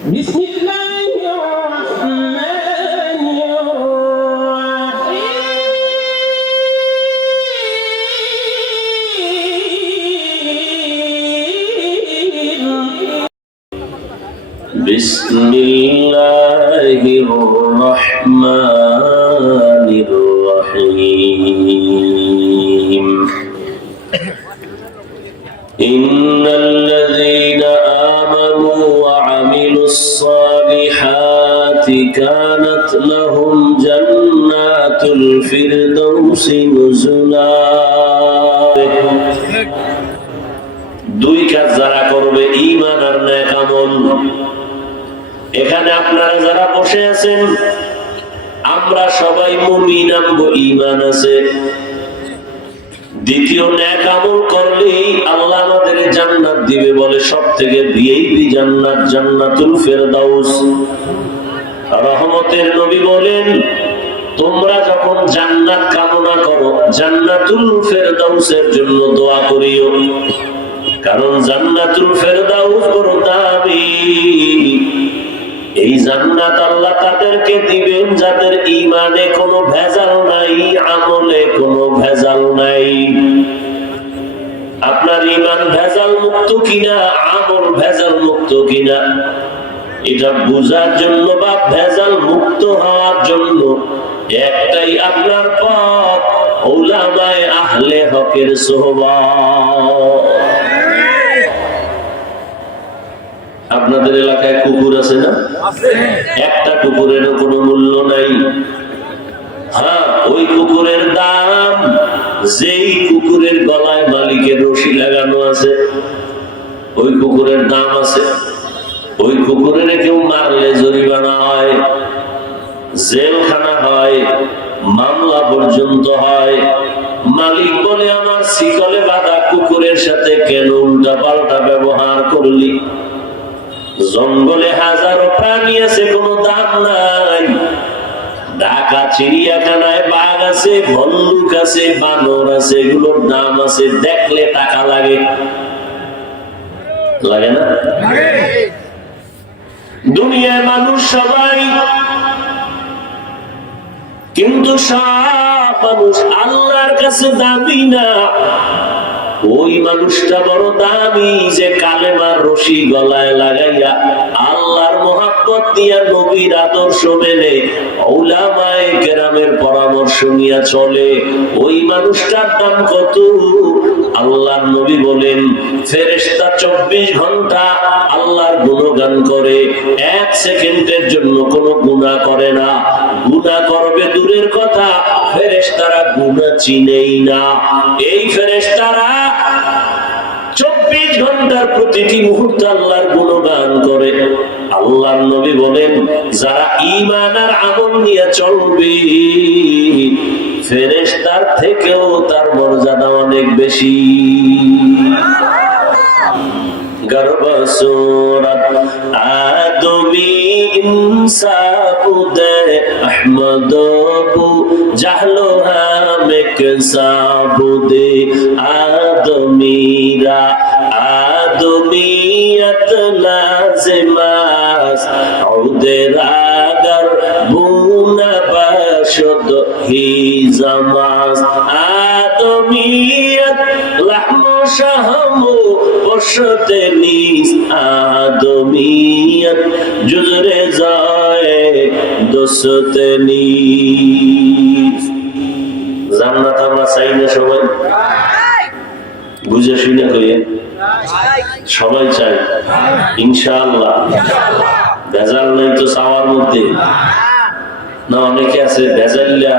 بسم الله الرحمن الرحيم بسم الله الرحمن الرحيم إن الذين آمنوا وعملوا الصالحات كانت لهم جنات الفردوس نزلا দুই কাজ যারা করবে ঈমান আর নেক আমল। এখানে আপনারা যারা বসে আছেন আমরা সবাই মুমিন, আমগো ঈমান আছে। দ্বিতীয় নেক আমল করলেই আল্লাহ আমাদের জান্নাত দিবে বলে সবথেকে ভিআইপি জান্নাত, জান্নাতুল ফেরদাউস। রহমতের নবী বলেন, তোমরা যখন জান্নাত কামনা করো জান্নাতুল ফেরদাউসের জন্য দোয়া করিও, কারণ জান্নাতুল ফেরদাউস বড় দামি। এই জান্নাত আল্লাহ তাদেরকে দিবেন যাদের ঈমানে কোনো ভেজাল নাই, আমলে কোনো ভেজাল নাই। আপনার ঈমান ভেজাল মুক্ত কিনা, আমল ভেজাল মুক্ত কিনা, এটা বোঝার জন্য বা ভেজাল মুক্ত হওয়ার জন্য একটাই আপনার পথ, উলামায়ে আহলে হকের সোহবত। আপনাদের এলাকায় কুকুর আছে না? একটা কুকুরেরও কোনো মূল্য নাই। হ্যাঁ, ওই কুকুরের দাম যেই কুকুরের গলায় মালিকের রশি লাগানো আছে ওই কুকুরের দাম আছে। ওই কুকুরের কেউ মারলে জরিমানা হয়, জেলখানা হয়, মামলা পর্যন্ত হয়। মালিক বলে, আমার শিকলে বাঁধা কুকুরের সাথে কেন উল্টা পাল্টা ব্যবহার করলি? জঙ্গলে হাজারো প্রাণী আছে, কোনো দাম নাই। ঢাকা চিড়িয়াখানায় বাঘ আছে, ভল্লুক আছে, বানর আছে, এগুলোর দাম আছে, দেখলে টাকা লাগে, লাগে না? দুনিয়ায় মানুষ সবাই, কিন্তু সব মানুষ আল্লাহর কাছে দামি না। ওই মানুষটা বড় দামি যে কালেমার রশি গলায় লাগাইয়া আল্লাহর মহব্বত দিয়া, নবীর আদর্শ মেনে, উলামায়ে কেরামের পরামর্শ নিয়ে চলে। ওই মানুষটার দাম কত? আল্লাহর নবী বলেন, ফেরেশতা 24 ঘন্টা আল্লাহর গুণগান করে, 1 সেকেন্ডের জন্য কোনো গুনাহ করে না। গুনাহ করবে দূরের কথা, ফেরেশতারা গুনাহ চিনেই না। এই ফেরেশতারা 24 ঘন্টার প্রতিটি মুহূর্তে আল্লাহর গুণগান করে। আল্লাহর নবী বলেন, যারা ঈমান আর আমল নিয়ে চলবে ফেরেশতার থেকেও তার মর্যাদা অনেক বেশি। গর্ব সূরাত আদমি ইনসাবুদে আহমদবু জাহলো হামেক সাবুদে আদমিরা আদমিয়ত লাজিমাস উদের আগার বুনা বাশদ হি জামাস আদমিয়ত লাহমু শাহমু পশতে নিস আদমিয়ত জুজরে যায় দোসতে নিস। জান্নাত আমরা চাই না সবাই? বুঝে শুনে কইয়ে সবাই চাই ইনশাআল্লাহ। ভেজাল নাই তো চাওয়ার মধ্যে না। অনেকে আছে ভেজাল্লা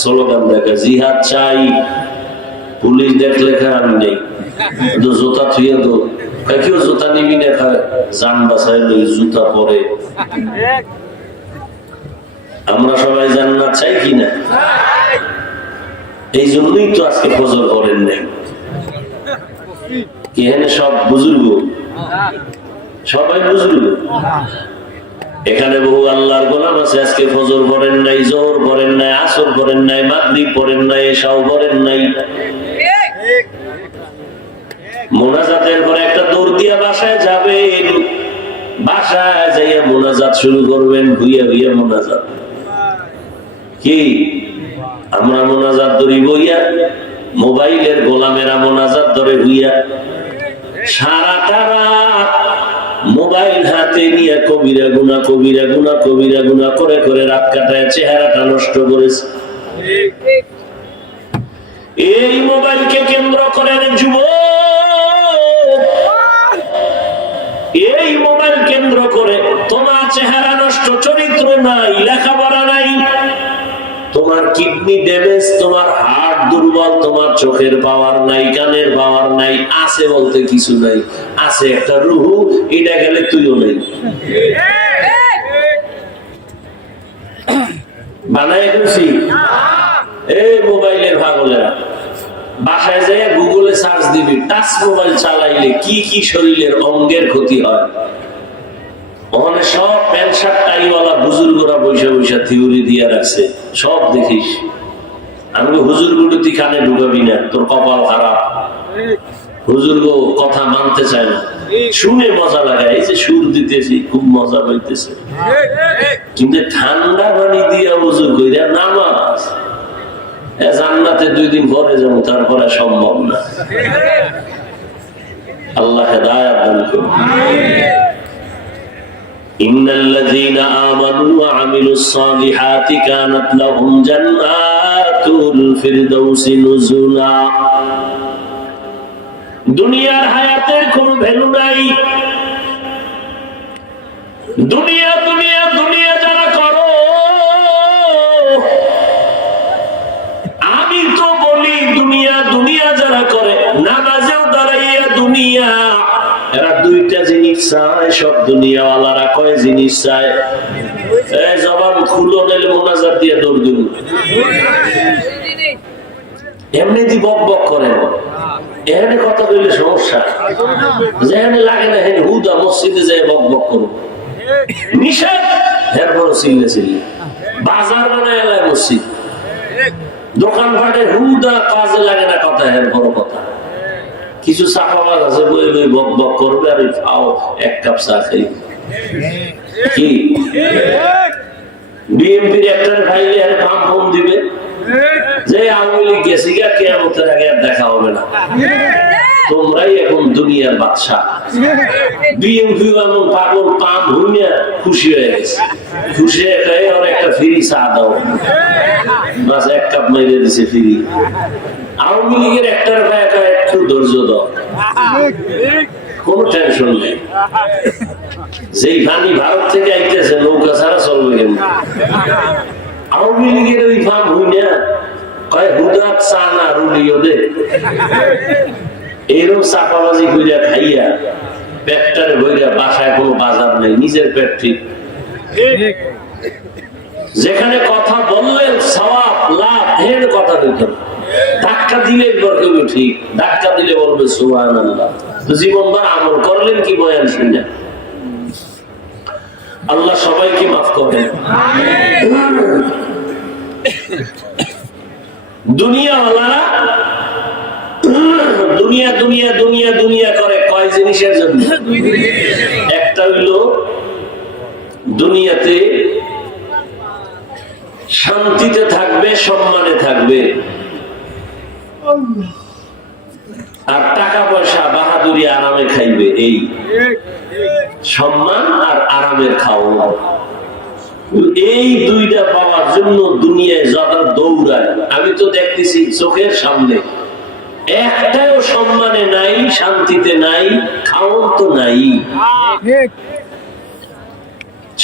স্লোগান দেখা, জিহাদ চাই, পুলিশ দেখলে আমি নেই, জুতা থুয়ে দো, কেউ জুতা নিবি না, জান বাঁচায় লই জুতা পরে। আমরা সবাই জান্নাত চাই কিনা? এই জন্যই তো আজকে ফজর করেন নাই। এখানে সব বুজুর্গ, সবাই বুজুর্গ। এখানে বহু আল্লাহর গোলাম আছে, আজকে ফজর পড়েন নাই, যোহর পড়েন নাই, আসর পড়েন নাই, মাগরিব পড়েন নাই, এশাও পড়েন নাই। মোনাজাতের পরে একটা দৌড় দিয়া বাসায় যাবেন, বাসায় যাইয়া মোনাজাত শুরু করবেন, ভুইয়া ভুইয়া মোনাজাত। কি আমরা মোনাজাত ধরি বইয়া, মোবাইলের গোলামেরা মোনাজাত ধরে হইয়া, সারাটা রাত মোবাইল হাতে নিয়ে কবিরা গুনা কবিরা গুনা কবিরা গুনা করে করে রাত কাটায়, চেহারাটা নষ্ট করেছে। এই মোবাইলকে কেন্দ্র করে যুবক, এই মোবাইল কেন্দ্র করে তোমার চেহারা নষ্ট, চরিত্র নাই, লেখাপড়া নাই, তোমার কিডনি ড্যামেজ, তোমার হার্ট দুর্বল, তোমার চোখের পাওয়ার নাই, কানের পাওয়ার নাই, আছে বলতে কিছু নাই, আছে একটা রুহু, এটা গেলে তুইও নেই। বানায় খুশি এই মোবাইলের পাগলেরা। বাসায় যাই গুগলে সার্চ দিবি, টাচ মোবাইল চালাইলে কি কি শরীরের অঙ্গের ক্ষতি হয়। ওখানে সব প্যান্ট শার্ট টাইওয়ালা বুজুর্গরা বৈশা বৈশা থিওরি দিয়ে রাখছে, সব দেখিস। আমি হুজুর গুলো তুই কানে ঢুকাবি না, তোর কপাল খারাপ। হুজুর গো কথা মানতে চায় না, শুনে মজা লাগায়, এই যে সুর দিতেছি খুব মজা পাইতেছে, কিন্তু ঠান্ডা পানি দিয়া হুজুর কইরা নামাজ জান্নাতে 2 দিন পরে যাবো, তারপরে সম্ভব না। আল্লাহ হেদায়েত দান করুন। ইন্নাল্লাযীনা আমানু ওয়া আমিলুস সালিহাতি কানাত লাহুম জান্নাতুল ফিরদাউসি নুজুলা। দুনিয়ার হায়াতের কোনো ভ্যালু নাই। দুনিয়া দুনিয়া দুনিয়া যারা করো, আমি তো বলি দুনিয়া দুনিয়া যারা করে, নামাজেও দাঁড়াইয়া দুনিয়া, এরা 2টা জিনিস চায়। সব দুনিয়াওয়ালারা কয় জিনিস চায়? জবান খুলো, নাইলে মোনাজাত দিয়ে দৌড় দিন। এমনি দি বক বক করেন, এখানে কথা বললে সমস্যা, যেখানে লাগে না হেন হুদা মসজিদে যায় বক বক করো, নিষেধ। এরপর চিল্লে চিল্লে বাজার বানায় এলাকায় মসজিদ, দোকান ফাটে হুদা, কাজে লাগে না কথা, এর বড় কথা। কিছু চাপাবাজ আছে বই বই বক বক করবে, আর খাও 1 কাপ চা খাই। কি বিএনপির একটার ভাইলে আর ফার্ম ফোন দিবে যে আওয়ামী লীগ গেছি গা, কিয়ামতের আগে আর দেখা হবে না, তোমরাই এখন দুনিয়ার বাদশা। বিএনপি এমন পাগল পাম হইয়া খুশি হয়ে গেছে, খুশি হয়ে ওর একটা ফ্রি চা দাও, বাস 1 কাপ মাইরে দিছে ফ্রি। আওয়ামী লীগের একটার ভাই একা একটু ধৈর্য দাও, কোন টেনশন নেই। যেই পানি ভারত থেকে আইতেছে নৌকা ছাড়া চলবে কেন? আওয়ামী লীগের ওই ফার্ম হই না, কয় হুদা চা না রুলিও দে, এরকম চাপাবাজি কইরা খাইয়া পেটটারে বইরা, বাসায় কোনো বাজার নেই, নিজের পেট ঠিক। যেখানে কথা বললেন সওয়াব লাভ, এর কথা দেখেন। ধাক্কা দিলে বলবে ঠিক, ধাক্কা দিলে বলবে সুবহানাল্লাহ। তো জীবনভর আমল করলেন কি বয়ান শুনে? আল্লাহ সবাইকে মাফ করেন। দুনিয়াওয়ালারা দুনিয়া দুনিয়া দুনিয়া দুনিয়া করে কয় জিনিসের জন্য? একটা হইলো দুনিয়াতে শান্তিতে থাকবে, সম্মানে থাকবে, আর টাকা পয়সা বাহাদুরি আরামে খাইবে। এই সম্মান আর আরামের খাওয়া, এই 2টা পাওয়ার জন্য দুনিয়ায় যত দৌড়ায়, আমি তো দেখতেছি চোখের সামনে, একটাও সম্মানে নাই, শান্তিতে নাই, খাওন তো নাই।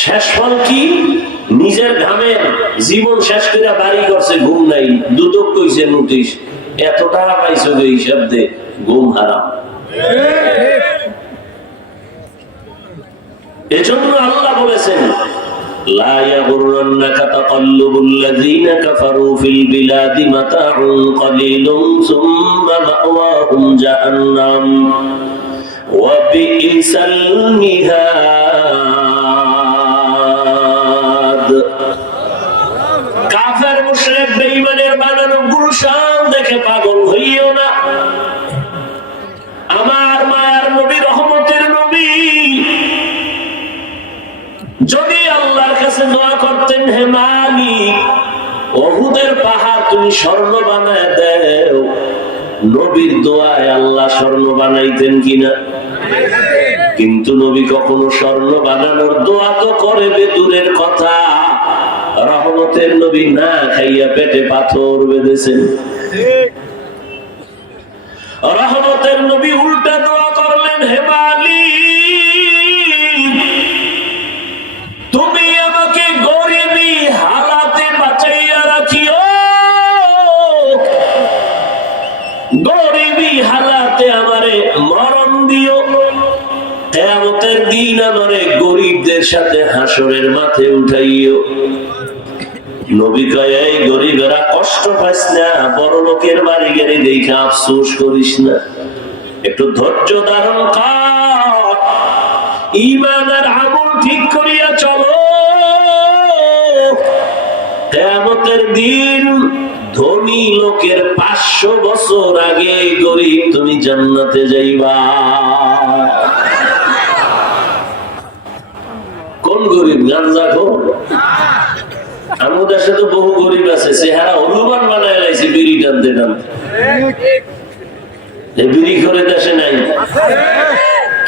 শেষ ফল কি? নিজের ঘামে জীবন শেষ করে বাড়ি করছে, ঘুম নাই, দুদক কইছে নোটিশ, এত টাকা পাইছো যে হিসাব দে, ঘুম হারাম। এজন্য আল্লাহ বলেছেন, লা ইয়াগুররান্নাকা তাকাল্লুবুল্লাযীনা কাফারু ফিল বিলাদি মাতাউন কালীলুন সুম্মা মাওয়াহুম জাহান্নাম ওয়া বিইসাল মিহাদ। কাফের মুশরিক বেঈমানের বানানো গুলশান দেখে পাগল হইও না। আমার মায়ার নবী, রহমতের নবী, যদি আল্লাহর কাছে দোয়া করতেন, হে মালিক উহুদের পাহাড় তুমি স্বর্ণ বানায় দাও, নবীর দোয়ায় আল্লাহ স্বর্ণ বানাইতেন কিনা? কিন্তু নবী কখনো স্বর্ণ বানানোর দোয়া তো করবে দূরের কথা, রহমতের নবী না খাইয়া পেটে পাথর বেঁধেছেন। রহমতের নবী উল্টা দোয়া করলেন, হে মালিক তুমি আমাকে গরিবী হালাতে বাঁচাইয়া রাখিও, গরিবী হালাতে আমারে মরণ দিও, কিয়ামতের দিন আমারে গরিবদের সাথে হাসরের মাঠে উঠাইও। নবী কয়, এই গরিবেরা কষ্ট পাইস না, বড় লোকের বাড়ি গাড়ি দেখে আফসোস করিস না, একটু ধৈর্য ধারণ কর, ঈমান আর আমল ঠিক করিয়া চলো, কিয়ামতের দিন ধনী লোকের 500 বছর আগে গরিব তুমি জান্নাতে যাইবা। কোন গরিব? গাঞ্জাখোর? আমাদের দেশে তো বহু গরিব আছে, চেহারা হনুমান বানায় লাইছে বিড়ি টানতে টানতে। বিড়ি করে দেশে নাই?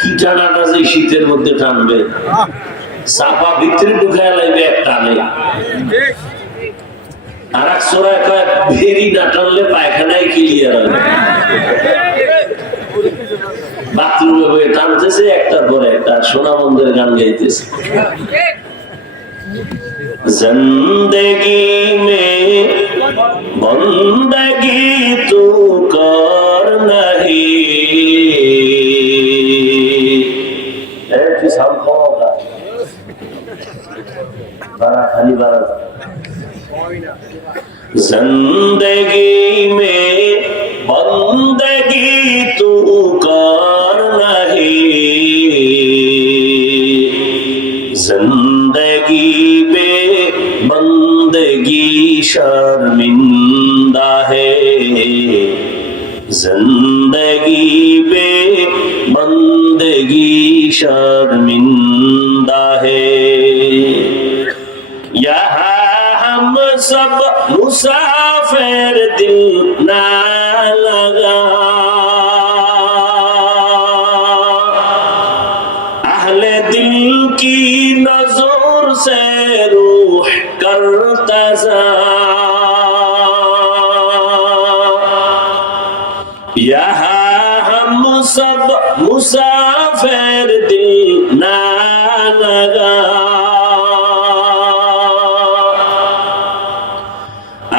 কি টানাটা যে শীতের মধ্যে টানবে, চাপা ভিতরে ঢুকায় লাইবে এক টানে। আর এক চোরায় কয় বিড়ি না টানলে পায়খানায় ক্লিয়ার হয়। বাথরুমে হয়ে টানতেছে একটার পরে একটা, সোনা বন্ধের গান গাইতেছে। जिंदगी में बंदगी तू कर नहीं, ऐसी संभव होगा बड़ा खाली बड़ा। जिंदगी में बंदगी तू कर नहीं, जिंदगी बंदगी शर्मिंदा है, जिंदगी बे बंदगी शर्मिंदा है, यहाँ हम सब मुसाफिर दिल ना लगा, अहले दिल की नजर से रूह करता जा, यहाँ हम सब मुसाफिर दिल ना लगा,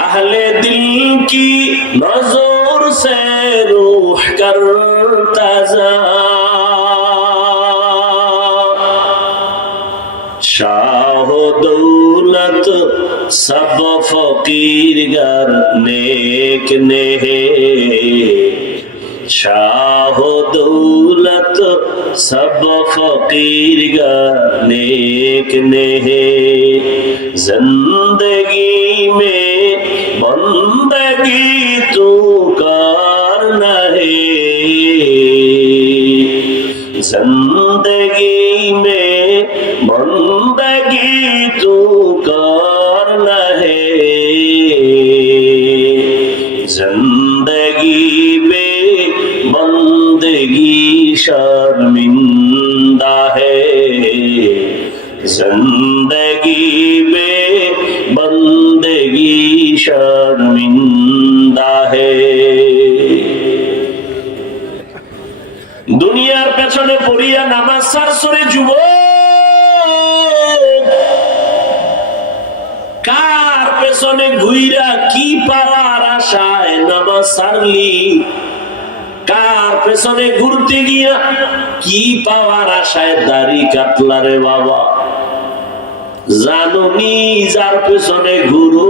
अहले दिल की नजर से रूह करता जा, शाह दौलत सब फकीर गर नेक ने, शाह दौलत सब फकीर गर नेक ने, जिंदगी में बंदगी तू कर नहीं, जिंदगी में बंदगी तू कर नहीं, जिंदगी में बंदगी शर्मिंदा है, जिंदगी में बंदगी शर्मिंदा है। দুনিয়ার পেছনে পড়িয়া নামাজ ছাড়ছরে যুবক, কার পেছনে ঘুইরা কি পাওয়ার আশায় নামাজ ছাড়লি? কার পেছনে ঘুরতে গিয়া কি পাওয়ার আশায় দাড়ি কাটলা রে বাবা? জানুনি যার পেছনে ঘুরো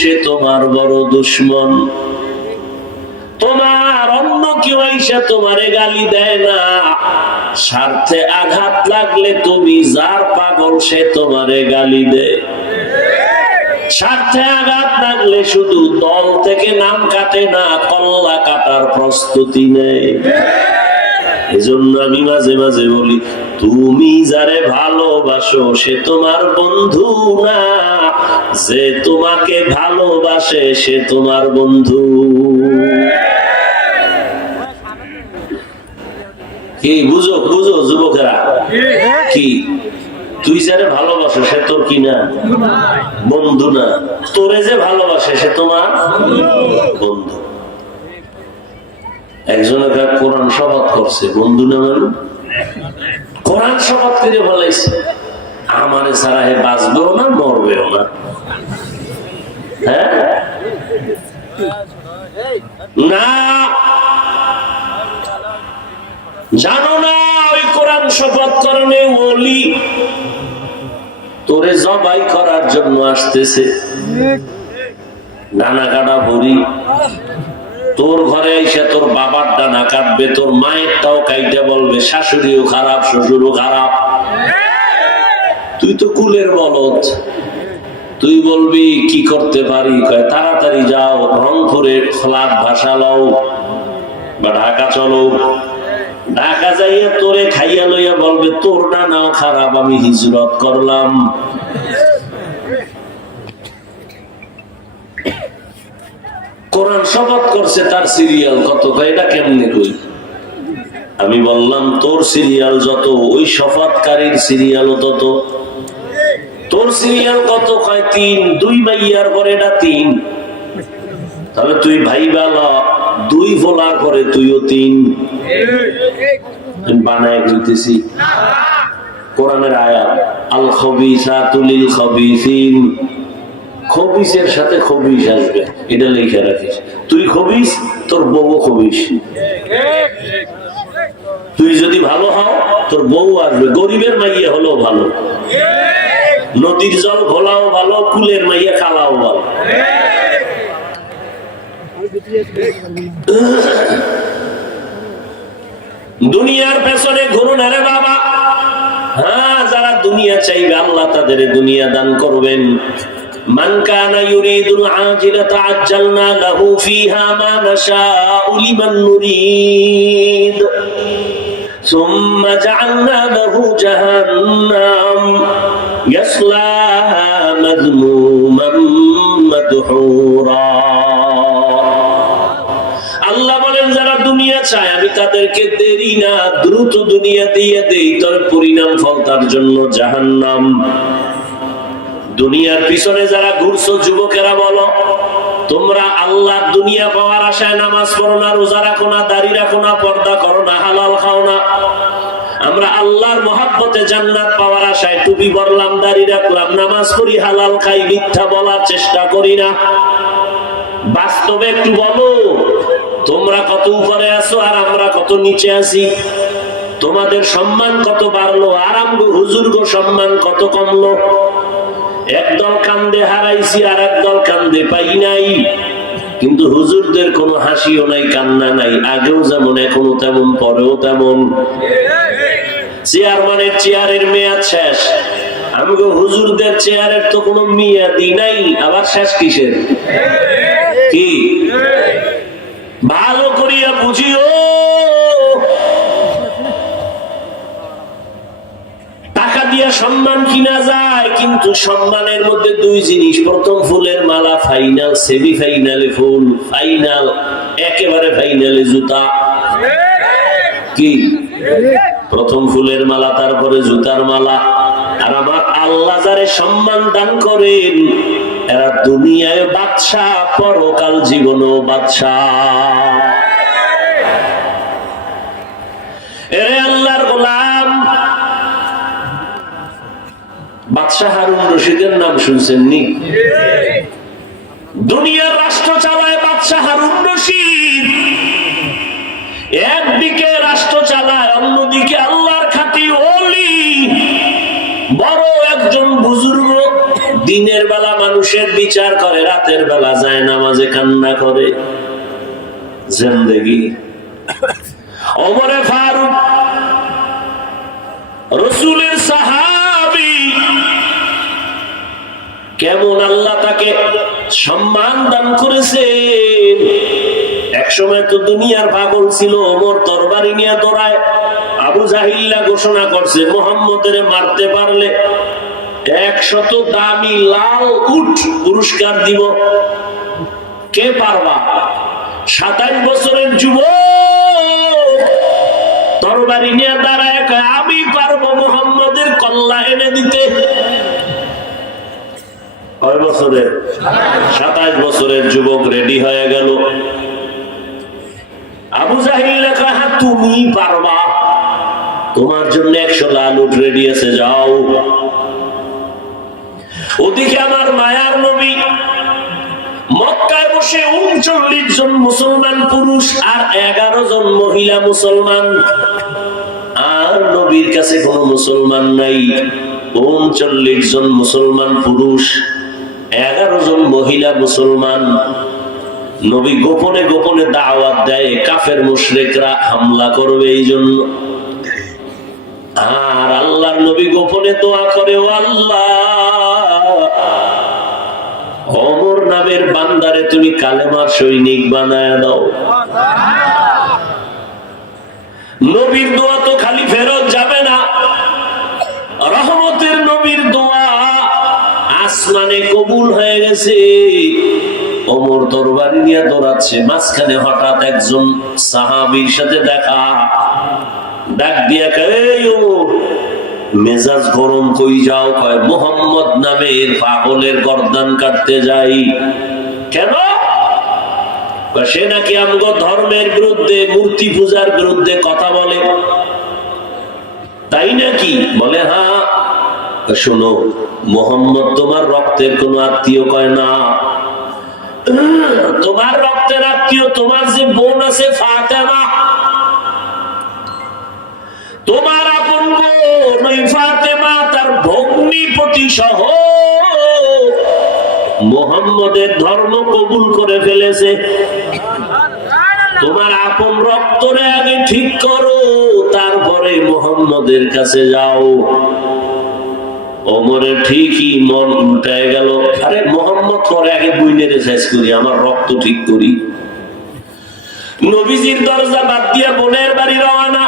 সে তোমার বড় দুশ্মন। তোমার অন্য কেউ এসে তোমারে গালি দেয় না, স্বার্থে আঘাত লাগলে তুমি যার পাগল সে তোমারে গালি দেয়। স্বার্থে আঘাত লাগলে শুধু দল থেকে নাম কাটে না, কল্লা কাটার প্রস্তুতি নেই। এজন্য আমি মাঝে মাঝে বলি, তুমি যারে ভালোবাসো সে তোমার বন্ধু না, যে তোমাকে ভালোবাসে সে তোমার বন্ধু। কি বুঝো বুঝো যুবকেরা? কি তুই যারে ভালোবাসো সে তোর কি না? বন্ধু না। তোরে যে ভালোবাসে সে তোমার বন্ধু। একজন কোরআন শপথ করছে, বন্ধু না মানে কোরআন শপথ করে বলাইছে আমারে ছাড়া হে বাঁচবেও না মরবেও না। হ্যাঁ না, জানো না ওই কোরআন শপথ করনে ওলি তোরে জবাই করার জন্য আসতেছে। ডানা কাটা ভরি তোর ঘরে এসে তোর বাবার ডানা কাটবে, তোর মায়েরটাও কাইটা বলবে শাশুড়িও খারাপ শ্বশুরও খারাপ। তুই তো কুলের বলদ, তুই বলবি কি করতে পারি? তাড়াতাড়ি যাও রংপুরে ফ্ল্যাট ভাষা লও বা ঢাকা চলো। ঢাকা যাইয়া তোরে খাইয়া লইয়া বলবে তোর ডানাও খারাপ, আমি হিজরত করলাম। কোরআন শপথ করছে তার সিরিয়াল কত, এটা কেমনে কই? আমি বললাম তোর সিরিয়াল যত ওই শপথকারীর সিরিয়ালও তত। তোর সিরিয়াল কত? কয় 3, 2 মাইয়ার পরে এটা 3। তাহলে তুই ভাই বালা 2 ফলার পরে তুইও 3 বানায় দিতেছি। কোরআনের আয়াত আল খবিসাতু লিল খবিসিন, খবিসের সাথে খবিস আসবে, এটা লিখে রাখিস। তুই খবিস, তোর বউ খবিস। তুই যদি ভালো হও তোর বউ আসবে। গরিবের মাইয়া হলেও ভালো, নদীর জল ঘোলাও ভালো, কুলের মাইয়া খালাও ভালো। দুনিয়ার পেছনে ঘুরো না রে বাবা। হ্যাঁ, যারা দুনিয়া চাইবে আল্লাহ তাদের দুনিয়া দান করবেন। মান কানা ইউরিদুল আজিলাতা আজ্জালনা লাহু ফিহা মা নাশাউ লিমান নুরিদ সুম্মা জাআলনা লাহু জাহান্নাম ইয়াসলাহা মাযমুমান মাদহুরা। আল্লাহ বলেন যারা দুনিয়া চায় আমি তাদেরকে দেরি না দ্রুত দুনিয়া দিয়ে দেই, তার পরিণাম ফল তার জন্য জাহান্নাম। দুনিয়ার পিছনে যারা ঘুরছো যুবকেরা বলো, তোমরা আল্লাহর দুনিয়া পাওয়ার আশায় নামাজ পড়ো না, রোজা রাখো না, দাড়ি রাখো না, পর্দা করো না, হালাল খাও না। আমরা আল্লাহর মহব্বতে জান্নাত পাওয়ার আশায় টুপি পরলাম, দাড়ি রাখলাম, নামাজ পড়ি, হালাল খাই, মিথ্যা বলার চেষ্টা করি না। বাস্তবে একটু বলো, তোমরা কত উপরে আছো আর আমরা কত নিচে আছি? তোমাদের সম্মান কত বাড়লো আর আমগো হুজুরগো সম্মান কত কমলো? একদল কান্দে হারাইছি আর একদল কান্দে পাই নাই। কিন্তু হুজুরদের কোনো হাসিও নাই, কান্না নাই, আগেও যেমন এখনো তেমন, পরেও তেমন। চেয়ারম্যানের চেয়ারের মেয়াদ শেষ, আমগো হুজুরদের চেয়ারের তো কোনো মেয়াদই নাই, আবার শেষ কিসের? কি ভালো করিয়া বুঝিও, টাকা দিয়া সম্মান কিনা যায়, কিন্তু সম্মানের মধ্যে 2 জিনিস। প্রথম ফুলের মালা ফাইনাল, সেমি ফাইনালে ফুল, ফাইনাল একেবারে ফাইনালে জুতা। কি প্রথম ফুলের মালা, তারপরে জুতার মালা। আর আমার আল্লাহ যারে সম্মান দান করেন এরা দুনিয়ায় বাদশাহ, পরকাল জীবনও বাদশাহ। এরে আল্লাহর গোলাম, বাদশাহ হারুন রশিদের নাম শুনছেন নি? দুনিয়ার রাষ্ট্র চালায় বাদশাহ হারুন রশিদ। একদিকে রাষ্ট্র চালায়, অন্যদিকে আল্লাহর খাঁটি ওলি, বড় একজন বুজুর্গ। দিনের বেলা মানুষের বিচার করে, রাতের বেলা যায় নামাজে কান্না করে। জিন্দেগি ওমরে ফারুক রাসূলের সাহাবী, কেমন আল্লাহ তাকে সম্মান দান করেছেন। একসময় তো দুনিয়ার পাগল ছিল, ওমর তরবারি নিয়ে দৌড়ায়, আবু জাহিল্লা ঘোষণা করছে মুহাম্মদের মারতে পারলে 100 দামি লাল উট পুরস্কার দিব। কে পারবা? 27 বছরের যুবক তরবারি নিয়ে দাঁড়ায় কয় আমি পারবো মুহাম্মদের কল্লা এনে দিতে। কয় বছরের? 27 বছরের যুবক রেডি হয়ে গেল। আবু জাহিল্লা কয় হ্যাঁ তুমি পারবা, তোমার জন্য 100 লাল উট রেডি আছে, যাও। ওদিকে আমার মায়ার নবী মক্কায় বসে 39 জন মুসলমান পুরুষ আর 11 জন মহিলা মুসলমান। আর নবীর কাছে কোনো মুসলমান নাই। 39 জন মুসলমান পুরুষ, 11 জন মহিলা মুসলমান। নবী গোপনে গোপনে দাওয়াত দেয় কাফের মুশরিকরা হামলা করবে এই জন্য। আর আল্লাহর নবী গোপনে দোয়া করে, ও আল্লাহ, ওমর নামের বান্দারে তুমি কালেমার সৈনিক বানায় দাও। নবীর দোয়া তো খালি ফেরত যাবে না, রহমতের নবীর দোয়া আসমানে কবুল হয়ে গেছে। ওমর তরবারি নিয়ে দৌড়াচ্ছে, মাঝখানে হঠাৎ একজন সাহাবীর সাথে দেখা। ডাক দিয়া কয়, মেজাজ গরম, কই যাও? কয় মুহাম্মদ নামের পাগলের গর্দান কাটতে যাই। কেন? সে নাকি আমগো ধর্মের বিরুদ্ধে, মূর্তি পূজার বিরুদ্ধে কথা বলে। তাই নাকি? বলে হ্যাঁ। শোনো, মুহাম্মদ তোমার রক্তের কোন আত্মীয়? কয় না। তোমার রক্তের আত্মীয় তোমার যে বোন আছে ফাতেমা, তোমার আপন বোন ওই ফাতেমা তার ভগ্নিপতি সহ মুহাম্মদের ধর্ম কবুল করে ফেলেছে। তোমার আপন রক্তরে আগে ঠিক করো, তারপরে মুহাম্মদের কাছে যাও। ওমরের ঠিকই মন উল্টায় গেল। আরে মুহাম্মদ পরে আগে বুইনের শেষ করি, আমার রক্ত ঠিক করি। নবীজির দরজা বাদ দিয়া বোনের বাড়ি রওনা।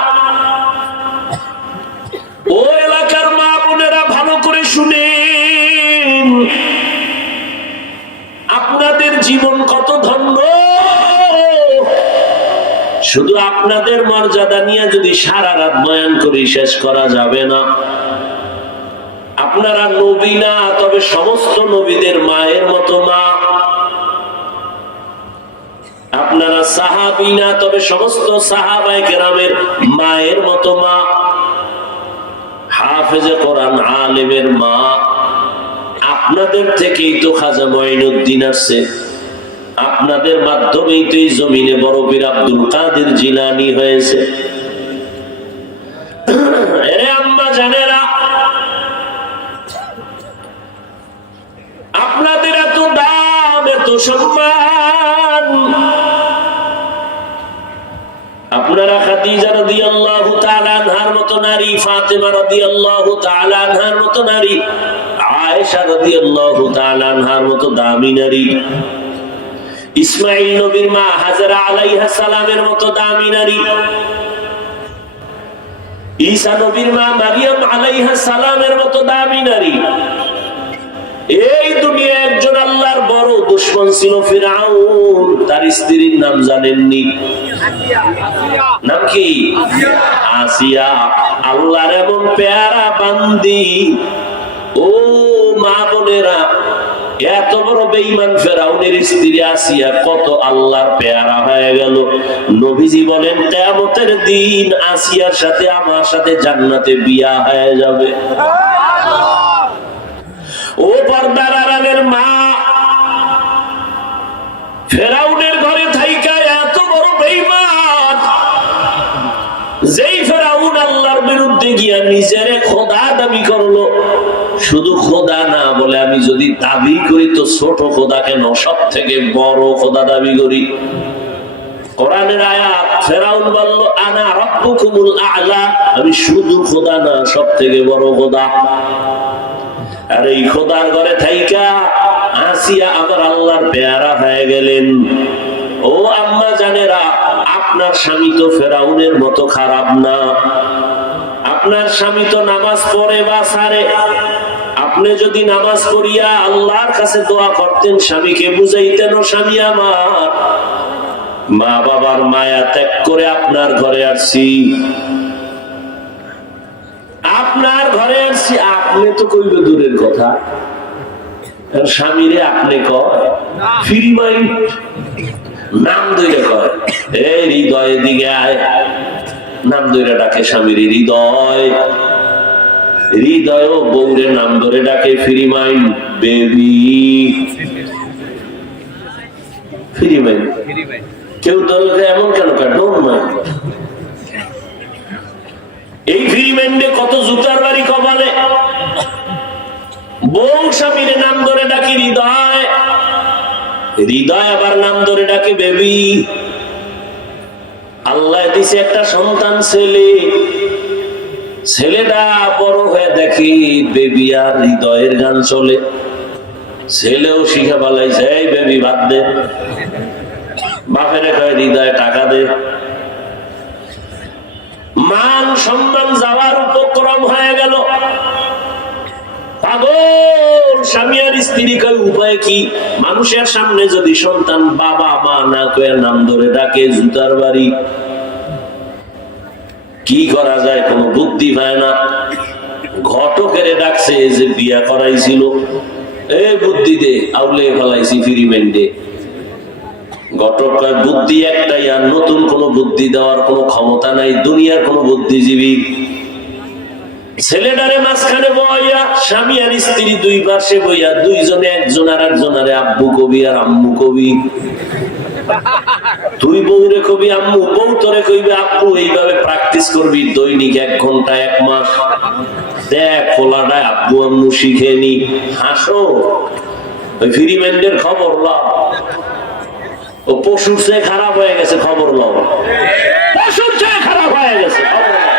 ও এলাকার মা বোনেরা ভালো করে শুনেন, আপনাদের জীবন কত ধন্য। শুধু আপনাদের মর্যাদা নিয়ে যদি সারা রাত বয়ান করি শেষ করা যাবে না। আপনারা নবী না, তবে সমস্ত নবীদের মায়ের মতো মা। আপনারা সাহাবী না, তবে সমস্ত সাহাবায়ে কেরামের মায়ের মতো মা। হাফেজে কোরআন, আলেমের মা। আপনাদের থেকেই তো খাজা মঈনুদ্দিন আসছে, আপনাদের মাধ্যমেই তো এই জমিনে বড় পীর আব্দুল কাদের জিলানী হয়েছে। এরে আম্মা জানেরা, আপনাদের এত দাম, এত সম্মান। আপনারা খাদিজা রাদিয়াল্লাহু তাআলা আনহার মতো নারী, ফাতেমা রাদিয়াল্লাহু তাআলা আনহার মতো নারী, আয়েশা রাদিয়াল্লাহু তাআলা আনহার মতো দামি নারী, ইসমাঈল নবীর মা হাজরা আলাইহিস সালামের মতো দামি নারী, ঈসা নবীর মা মারিয়াম আলাইহিস সালামের মতো দামি নারী। এই দুনিয়া একজন আল্লাহর বড় দুশমন ছিল ফিরআউন, তার স্ত্রীর নাম জানেননি? নাম কি? আসিয়া। আল্লাহর এমন পেয়ারা বান্দি। ও মা বোনেরা, এত বড় বেঈমান ফিরআউনের স্ত্রী আসিয়া কত আল্লাহর পেয়ারা হয়ে গেল। নবীজি বলেন কিয়ামতের দিন আসিয়ার সাথে আমার সাথে জান্নাতে বিয়া হয়ে যাবে। ও পর্দার আড়ালের মা, ফেরাউনের ঘরে থাইকা এত বড় বেঈমান, যেই ফেরাউন আল্লাহর বিরুদ্ধে গিয়া নিজের খোদা দাবি করলো। শুধু খোদা না বলে, আমি যদি দাবি করি তো ছোট খোদা কেন, সব থেকে বড় খোদা দাবি করি। কোরআনের আয়াত, ফেরাউন বলল আনা রাব্বুকুমুল আ'লা, আমি শুধু খোদা না, সব থেকে বড় খোদা। আর এই খোদার ঘরে থাইকা আসিয়া আমার আল্লাহর পেয়ারা হয়ে গেলেন। ও আম্মা জানেরা, আপনার স্বামী তো ফেরাউনের মতো খারাপ না। আপনার স্বামী তো নামাজ পড়ে বা ছাড়ে, আপনি যদি নামাজ পড়িয়া আল্লাহর কাছে দোয়া করতেন, স্বামীকে বুঝাইতেন, ও স্বামী আমার, মা বাবার মায়া ত্যাগ করে আপনার ঘরে আসছি, আপনার ঘরে আসছি, আপনি তো কইবে দূরের কথা, স্বামীরে আপনি কয় ফ্রি মাইন্ড, নাম ধরে কয়, এ হৃদয়ের দিকে আয়, নাম ধরে ডাকে স্বামীর হৃদয়, হৃদয় বউরে নাম ধরে ডাকে free mind, baby, free mind. কেউ দলকে এমন কেন কাট, ডোন্ট মাইন্ড। এই ফ্রি মাইন্ডে কত জুতার বাড়ি কপালে। বউ স্বামীর নাম ধরে ডাকি হৃদয়, হৃদয় আবার নাম ধরে ডাকে বেবি। আল্লাহ দিছে একটা সন্তান ছেলে, ছেলেটা বড় হয়ে দেখি বেবি আর হৃদয়ের গান চলে, ছেলেও শিখে পালাইছে, এই বেবি বাদ দে, বাপের কয় হৃদয় টাকা দে। মান সম্মান যাওয়ার উপক্রম হয়ে গেল। পাগল স্বামী আর স্ত্রী কয় উপায় কি? মানুষের সামনে যদি সন্তান বাবা মা না কয়ে নাম ধরে ডাকে, জুতার বাড়ি। কি করা যায়, কোনো বুদ্ধি পায় না। ঘটকের ডাকছে যে বিয়া করাইছিল, এ বুদ্ধি দে, আউলে ফেলাইছি ফ্রি মাইন্ডে। ঘটক বুদ্ধি একটাই, আর নতুন কোন বুদ্ধি দেওয়ার কোন ক্ষমতা নাই, দুনিয়ার কোন বুদ্ধিজীবী। ছেলেটারে মাঝখানে বইয়া, স্বামী আর স্ত্রী দুই পাশে বইয়া, দুইজনে একজন আর একজনারে আব্বু কবি আর আম্মু কবি। তুই বউরে কবি আম্মু, বউ তোরে কইবে আব্বু। এইভাবে প্র্যাকটিস করবি দৈনিক 1 ঘন্টা 1 মাস। দেখ ফোলাটায় আব্বু আম্মু শিখে নি। হাসো, ওই ফ্রি মাইন্ডের খবর লাও। ও পশুর চেয়ে খারাপ হয়ে গেছে, খবর লাও। পশুর চেয়ে খারাপ হয়ে গেছে, খবর লাও।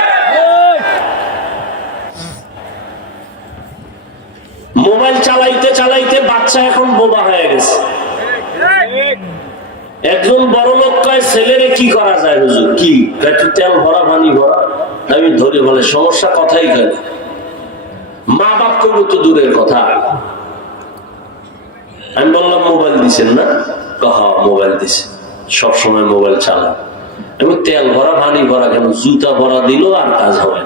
মোবাইল চালাইতে চালাইতে বাচ্চা এখন বোবা হয়ে গেছে। একজন বড় লোক কয় ছেলেরে কি করা যায় হুজুর? কি তেল ভরা পানি ভরা? আমি ধরে বলে সমস্যা কথাই কেন, মা বাপ করবো তো দূরের কথা। আমি বললাম মোবাইল দিছেন না? মোবাইল দিছে, সবসময় মোবাইল চালা। আমি তেল ভরা পানি ভরা কেন, জুতা ভরা দিল আর কাজ হবে।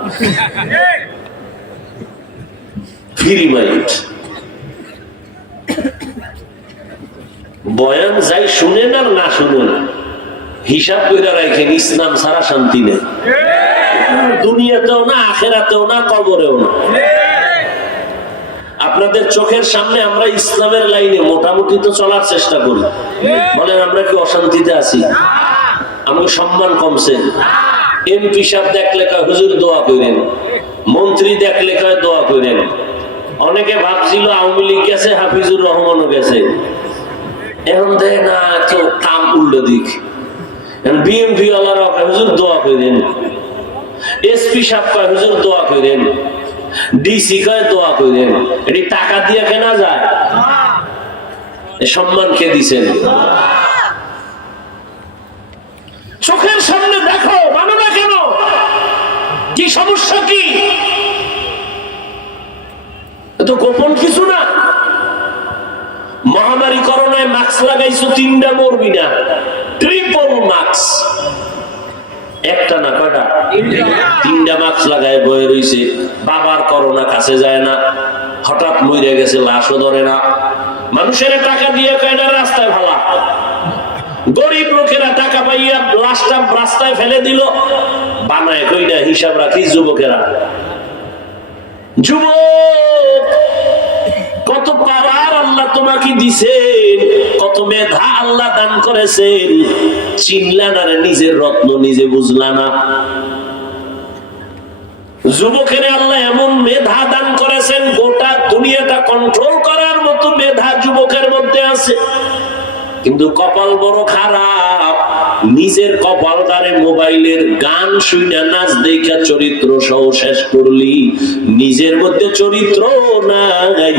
Free mind. বয়ান যাই শুনেন আর না শুনেন, হিসাব করে রাখেন, ইসলাম ছাড়া শান্তি নেই, দুনিয়াতেও না, আখেরাতেও না, কবরেও না। আপনাদের চোখের সামনে আমরা ইসলামের লাইনে মোটামুটি তো চলার চেষ্টা করি। বলেন আমরা কি অশান্তিতে আছি? আমাকে সম্মান কমছে। এমপি সাহেব দেখলে কয় হুজুর দোয়া করেন, মন্ত্রী দেখলে কয় দোয়া করেন। অনেকে ভাবছিল আওয়ামী লীগ গেছে, হাফিজুর রহমানও গেছে, এখন দেখ না কেউ কাম উল্টো দিক। বিএমপি ওয়ালারা হুজুর দোয়া করেন, এসপি সাহেব কয় হুজুর দোয়া করেন, ডিসি কয় দোয়া করেন। এটি টাকা দিয়ে কেনা যায়? সম্মান কে দিছেন? চোখের সামনে দেখো, মানো না কেন? কি সমস্যা? কি তো গোপন কিছু না। মহামারী করোনায় মাস্ক লাগাইছো, 3টা মরবি না, ট্রিপল মাস্ক। একটা না, কয়টা? 3টা মাস্ক লাগায় বয়ে রইছে। বাবার করোনা কাছে যায় না, হঠাৎ মরে গেছে, লাশও ধরে না। মানুষের টাকা দিয়ে কয়টা রাস্তায় ফেলা, গরিব লোকেরা টাকা পাইয়া লাশটা রাস্তায় ফেলে দিল। বানায় কইনা হিসাব রাখি যুবকেরা। যুবক, কত পাওয়ার আল্লাহ তোমাকে দিছেন, কত মেধা আল্লাহ দান করেছেন, চিনলা না, নিজের রত্ন নিজে বুঝলা না। যুবকের আল্লাহ এমন মেধা দান করেছেন, গোটা দুনিয়াটা কন্ট্রোল করার মতো মেধা যুবকের মধ্যে আছে। কিন্তু কপাল বড় খারাপ, নিজের কপালটারে মোবাইলের গান শুনে নাচ দেখা চরিত্র সহ শেষ করলি। নিজের মধ্যে চরিত্র নাই,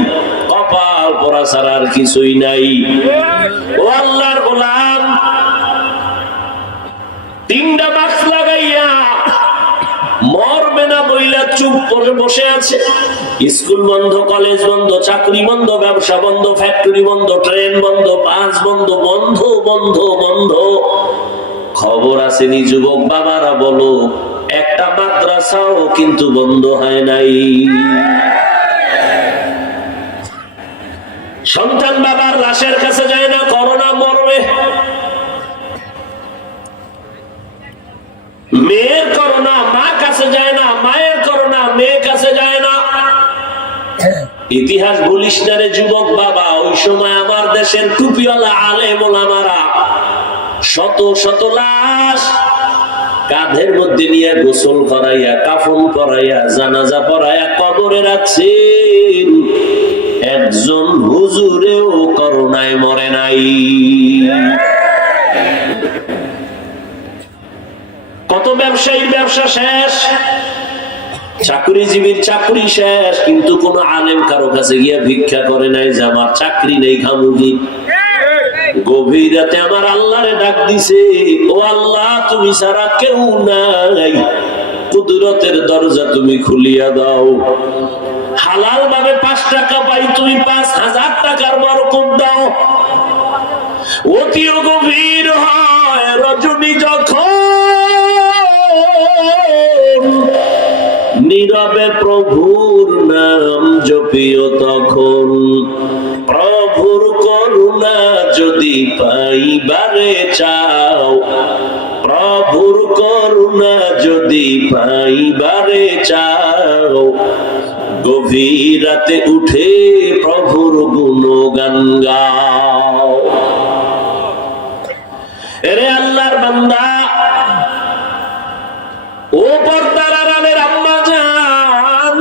কপাল পড়া ছাড়া আর কিছুই নাই। ও আল্লাহর গোলাম, 3টা মাস্ক লাগাইয়া মরবে না বইলা চুপ করে বসে আছে। স্কুল বন্ধ, কলেজ বন্ধ, চাকরি বন্ধ, ব্যবসা বন্ধ, ফ্যাক্টরি বন্ধ, ট্রেন বন্ধ, বাস বন্ধ, বন্ধ বন্ধ বন্ধ। খবর আসেনি যুবক বাবারা, বলো একটা মাদ্রাসাও কিন্তু বন্ধ হয় নাই। সন্তান বাবার লাশের কাছে যায় না, করোনা মরবে। মেয়ের করোনা মা কাছে যায় না, মায়ের করোনা মেয়ে কাছে যায় না। ইতিহাস বলিস না রে যুবক বাবা, ওই সময় আমার দেশের টুপিওয়ালা আলেম ওলামারা শত শত লাশ কাঁধের মধ্যে নিয়ে গোসল করাইয়া, কাফন পরাইয়া, জানাজা পরাইয়া কবরে রাখছেন। একজন হুজুরেও করোনায় মরে নাই। কত ব্যবসায়ীর ব্যবসা শেষ, চাকরিজীবীর চাকরি শেষ, কিন্তু কোন আলেম কারো কাছে গিয়া ভিক্ষা করে নাই যে আমার চাকরি নেই, খামুকি। গভীর রাতে আমার আল্লাহরে ডাক দিছে, ও আল্লাহ তুমি ছাড়া কেউ নাই, কুদরতের দরজা তুমি খুলিয়া দাও। হালাল ভাবে 5 টাকা পাই, তুমি 5,000 টাকার বরকত দাও। অতিও গভীর হয় রজনী যখন, নীরবে প্রভুর নাম জপিও তখন। প্রভুর করুণা যদি পাইবারে চাও, প্রভুর করুণা যদি পাইবারে চাও, গভীর রাতে উঠে প্রভুর গুণগান গাও। এরে আল্লাহর বান্দা, ও পর্দার আড়ালের আম্মা জান,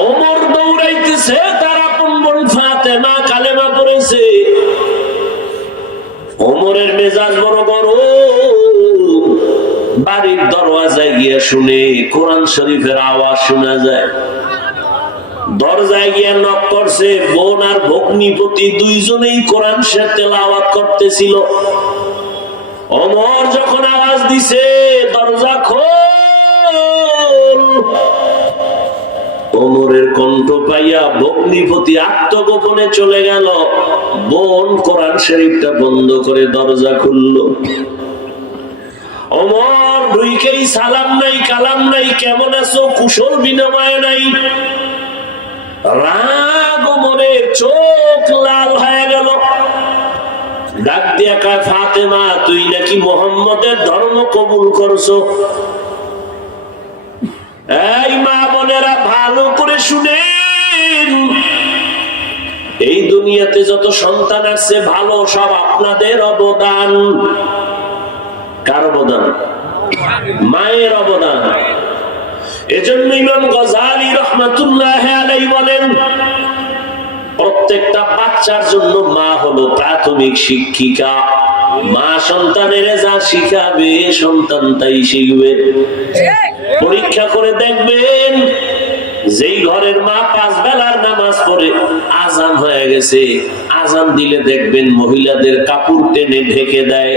ওমর দৌড়াইতেছে, তার আপন বোন ফাতেমা কালেমা পড়েছে। ওমরের মেজাজ বড় গরম। বাড়ির দরওয়াজায় গিয়ে শুনে কোরআন শরীফের আওয়াজ শোনা যায়। দরজায় গিয়ে নক করছে, বোন আর ভগ্নিপতি দুইজনেই কোরআন শরীফ তেলাওয়াত করতেছিল। ওমর যখন আওয়াজ দিছে দরজা খোল, ওমরের কণ্ঠ পাইয়া ভগ্নিপতি আত্মগোপনে চলে গেল। বোন কোরআন শরীফটা বন্ধ করে দরজা খুলল। ওমর ঢুইকেই সালাম নাই, কালাম নাই, কেমন আছো কুশল বিনিময় নাই। রাগ ওমরের, চোখ লাল হয়ে গেল। ডাক দিয়া কয়, ফাতেমা তুই নাকি মুহাম্মদের ধর্ম কবুল করছো? এই মা বোনেরা ভালো করে শুনেন, এই দুনিয়াতে যত সন্তান আছে ভালো সব আপনাদের অবদান। কার অবদান? মায়ের অবদান। এজন্য ইমাম গজালি রাহমাতুল্লাহ আলাইহি বলেন, প্রত্যেকটা বাচ্চার জন্য মা হলো প্রাথমিক শিক্ষিকা। মা সন্তানের যা শিখাবে সন্তান তাই শিখবে। পরীক্ষা করে দেখবেন, যেই ঘরের মা 5 বেলার নামাজ পড়ে, আজান হয়ে গেছে, আজান দিলে দেখবেন মহিলাদের কাপড় টেনে ঢেকে দেয়।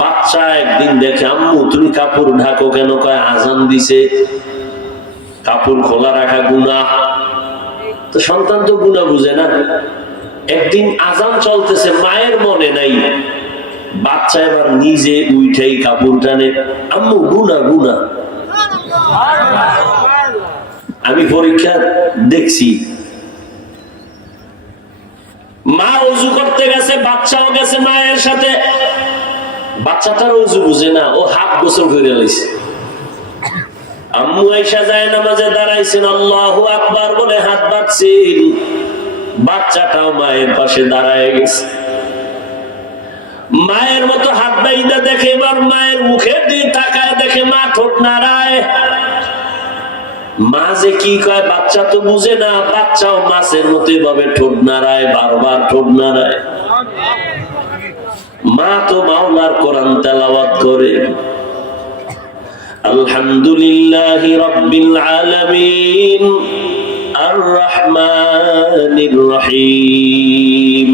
বাচ্চা একদিন দেখে, আম্মু তুমি কাপড় ঢাকো কেন? কয় আজান দিছে। কাপড় খোলা রাখা গুনাহ। তো সন্তান তো গুনাহ বুঝে না। একদিন আজান চলতেছে, মায়ের মনে নাই, বাচ্চা এবার নিজে উঠাই কাপড় টানে, আম্মু গুনাহ গুনাহ। আমি পরীক্ষা দেখছি, মা ওযু করতে গেছে, বাচ্চাও গেছে মায়ের সাথে। বাচ্চাটার ওযু বুঝে না, ও হাত গোসল করে লাইছে। আম্মু আয়েশা যায় নামাজে দাঁড়াইছেন, আল্লাহু আকবার বলে হাত বাঁধছেন। বাচ্চাটাও মায়ের পাশে দাঁড়ায় গেছে। মায়ের মতো হাত বাইদা দেখে, এবার মায়ের মুখের দিকে তাকায়, দেখে মা ঠোঁট নাড়ায়। মা যে কি কয় বাচ্চা তো বুঝে না, বাচ্চাও মাছের মতো ভাবে ঠোঁট নাড়ায়, বারবার ঠোঁট নাড়ায়। মা তো মাওলার কোরআন তেলাওয়াত করে। আলহামদুলিল্লাহি রাব্বিল আলামিন আর রহমানির রহিম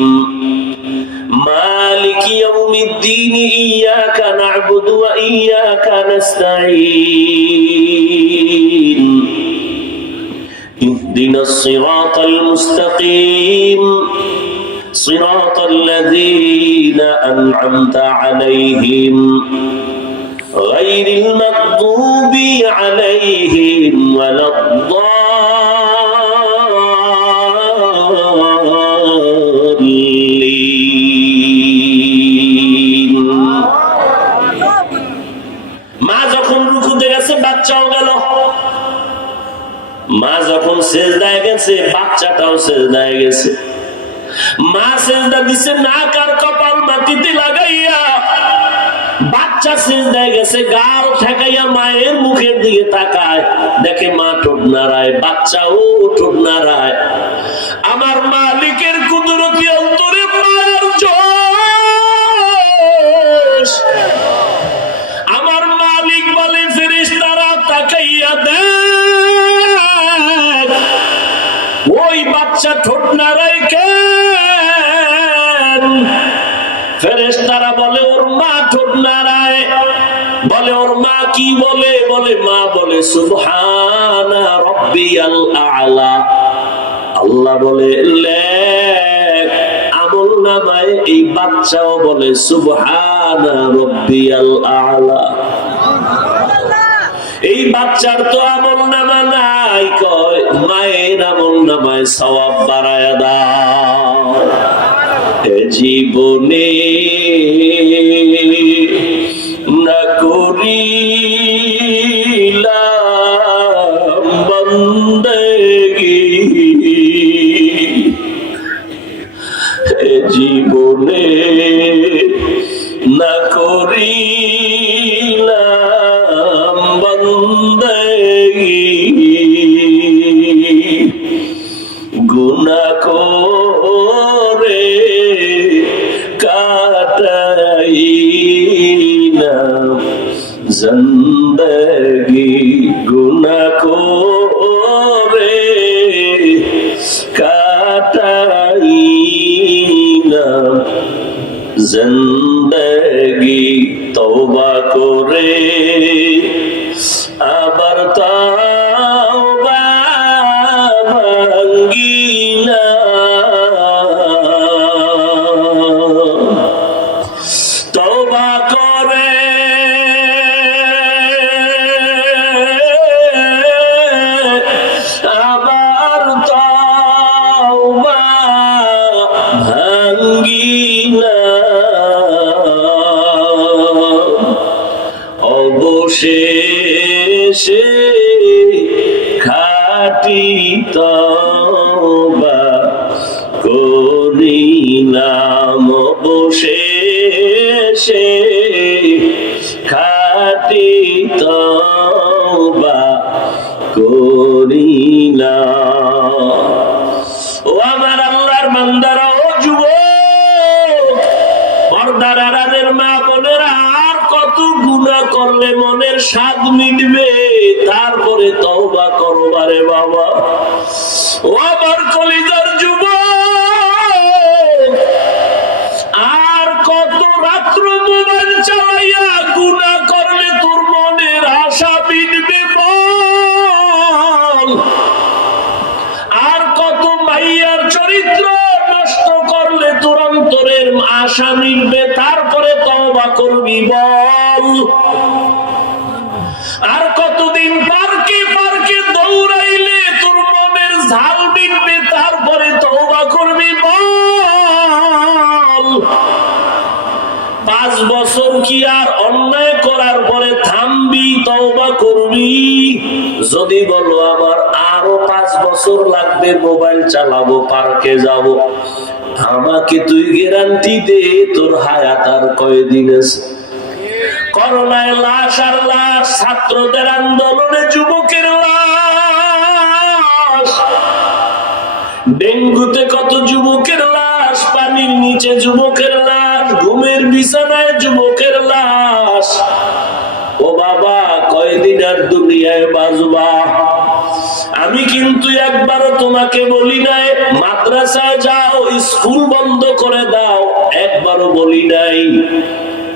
মালিকি ইয়াউমিদ্দিন ইয়্যাকা না'বুদু وإياك نستعين اهدنا الصراط المستقيم صراط الذين أنعمت عليهم غير المغضوب عليهم ولا الضالين মা যখন রুকুতে গেছে বাচ্চাও গেল, মা যখন সেজদায় গেছে বাচ্চাটাও সেজদায় গেছে। মা সেজদা দিছে নাক আর কপাল মাটিতে লাগাইয়া, বাচ্চা সেজদায় গেছে গাল ঠেকাইয়া মায়ের মুখের দিকে তাকায়, দেখে মা ঠোঁট নাড়ায়, বাচ্চাও ঠোঁট নাড়ায়। আমার মালিকের কুদরতি অন্তরে মায়ের জোশ। আমার মালিক বলে ফেরেশতারা তাকাইয়া দেখ ওই বাচ্চা ঠোঁট নাড়ায় কেন? ফেরেশতারা বলে ওর মা ঠোঁট নাড়ায়। বলে ওর মা কি বলে? বলে মা বলে সুবহানা রাব্বিয়াল আ'লা। আল্লাহ বলে লেখ আমল নামায় এই বাচ্চাও বলে সুবহানা রাব্বিয়াল আ'লা। এই বাচ্চার তো আমল নামা নাই, কয় মায়ের আমল নামায় সওয়াব বাড়ায়া দাও। জীবনে না করিলাম বন্দেগি, জীবনে না করিলাম বন্দেগি, গুনাহ করে কাটাইলাম জিন্দেগি, গুনাহ করে কাটাইলাম জিন্দেগি। তওবা করে আবার তওবা ভাঙ্গিলাম, তওবা করে আবার তওবা ভাঙ্গিলাম, অবশেষে খাঁটি তওবা করিলাম, অবশেষে খাঁটি তওবা করিলাম। ও আমার আল্লাহর বান্দারা, ও যুবক, পর্দার আড়ালের মা বোনেরা, আর কত গুনাহ করলে মনের স্বাদ মিটবে? তারপরে তওবা করবারে বাবা। ও আমার কলিজার যুবক, আর কত রাত্র মোবাইল চালাইয়া গুনাহ করলে তোর মনের আশা মিটবে বল? আর কত মাইয়ার চরিত্র নষ্ট করলে তোর অন্তরের আশা মিটবে? তারপরে তওবা করবি বল? আর কতদিন পার্কে পার্কে দৌড়াইলে তোর মনের ঝাল মিটবে? তারপরে তওবা করবি বল? 5 বছর কি আর অন্যায় করার পরে থামবি, তওবা করবি? যদি বলো আমার আরো 5 বছর লাগবে, মোবাইল চালাবো, পার্কে যাব, আমাকে তুই গ্যারান্টি দে তোর হায়াত আর কয়দিন আছে? করোনায় লাশ আর লাশ, ছাত্রদের আন্দোলনে যুবকের লাশ, ডেঙ্গুতে কত যুবকের লাশ, পানির নিচে যুবকের লাশ, ঘুমের বিছানায় যুবকের লাশ। ও বাবা, কয়দিন আর দুনিয়ায় বাঁচবা? আমি কিন্তু একবারও তোমাকে বলি নাই মাদ্রাসায় যাও, স্কুল বন্ধ করে দাও, একবারও বলি নাই।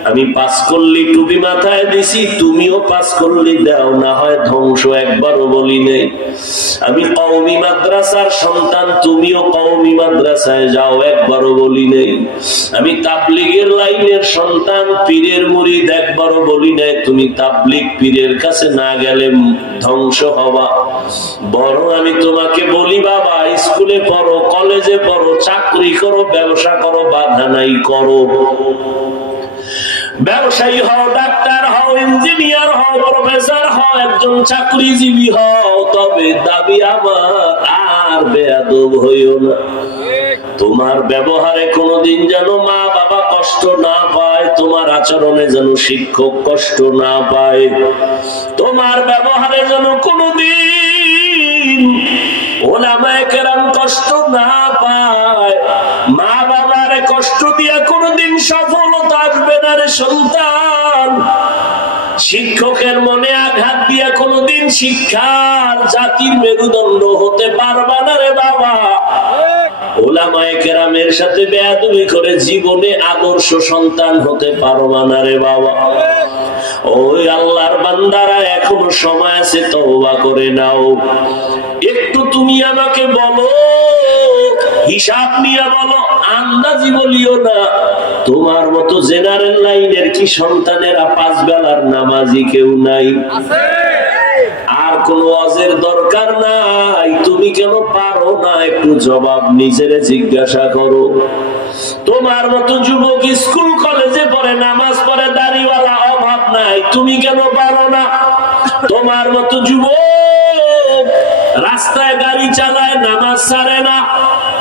আমি 5 কল্লি টুপি মাথায় দিছি, তুমিও 5 কল্লি দাও, না হয় ধ্বংস, একবারও বলি নাই। আমি কওমি মাদ্রাসার সন্তান, তুমিও কওমি মাদ্রাসায় যাও, একবারও বলি নাই। আমি তাবলীগের লাইনের সন্তান, পীরের মুরিদ, একবারও বলি নাই তুমি তাবলীগ পীরের কাছে না গেলে ধ্বংস হবা। বরং আমি তোমাকে বলি বাবা, স্কুলে পড়ো, কলেজে পড়ো, চাকরি করো, ব্যবসা করো, বাধা নাই, করো। ব্যবসায়ী হও, ডাক্তার হও, ইঞ্জিনিয়ার হও, প্রফেসর হও, একজন চাকরিজীবী হও, তবে দাবি আমার আর বেয়াদব হইও না। তোমার ব্যবহারে কোনোদিন যেন মা বাবা কষ্ট না পায়, তোমার আচরণে যেন শিক্ষক কষ্ট না পায়, তোমার ব্যবহারে যেন কোনোদিন ওলামায়ে কেরাম কষ্ট না পায়। মা বাবার কষ্ট দিয়া কোনোদিন সফলতা আসবে না রে সন্তান। শিক্ষকের মনে আঘাত দিয়া কোনোদিন শিক্ষার জাতির মেরুদণ্ড হতে পারবা না রে বাবা। ওলামায়ে কেরামের সাথে বেয়াদবি করে জীবনে আদর্শ সন্তান হতে পারবা না রে বাবা। ওই আল্লাহর বান্দারা, এখনো সময় আছে, তওবা করে নাও। একটু তুমি আমাকে বলো, হিসাব নিয়ে বলো, আন্দাজি বলিও না। তোমার মতো জেনারেল লাইনের কি সন্তানেরা 5 বেলার নামাজি কেউ নাই? আর কোন ওয়াজের দরকার নাই। তুমি কেন পারো না একটু জবাব নিজেরে জিজ্ঞাসা করো। তোমার মতো যুবক স্কুল কলেজে পড়ে, নামাজ পড়ে, দাড়িওয়ালা, অভাব নাই, তুমি কেন পারো না? তোমার মতো যুবক রাস্তায় গাড়ি চালায়, নামাজ ছাড়ে না।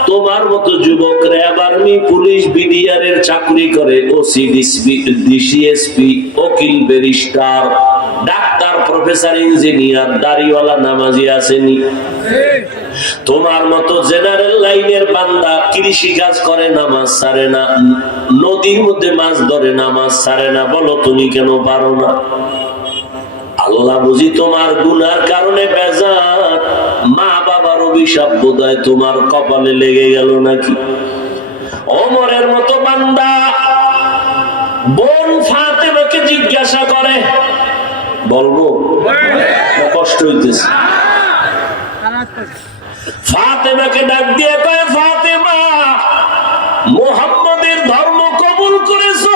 তোমার মতো যুবক র্যাব, আর্মি, পুলিশ, বিডিআর এর চাকরি করে, ওসি, ডিসিএসপি, উকিল, ব্যারিস্টার, ডাক্তার, প্রফেসর, ইঞ্জিনিয়ার, দাড়িওয়ালা নামাজি আসেনি? তোমার মতো জেনারেল লাইনের বান্দা কৃষি কাজ করে, নামাজ ছাড়ে না, নদীর মধ্যে মাছ ধরে, নামাজ ছাড়ে না। বলো তুমি কেন পারো না? আল্লাহ বুঝি তোমার গুনার কারণে বেজার? মা বাবার অভিশাপ বোধহয় তোমার কপালে লেগে গেল নাকি? ওমরের মতো বান্দা বোন ফাতেমাকে জিজ্ঞাসা করে, বলবো কষ্ট হইতেছে, ফাতেমাকে ডাক দিয়ে কয়, ফাতেমা, মুহাম্মাদের ধর্ম কবুল করেছো?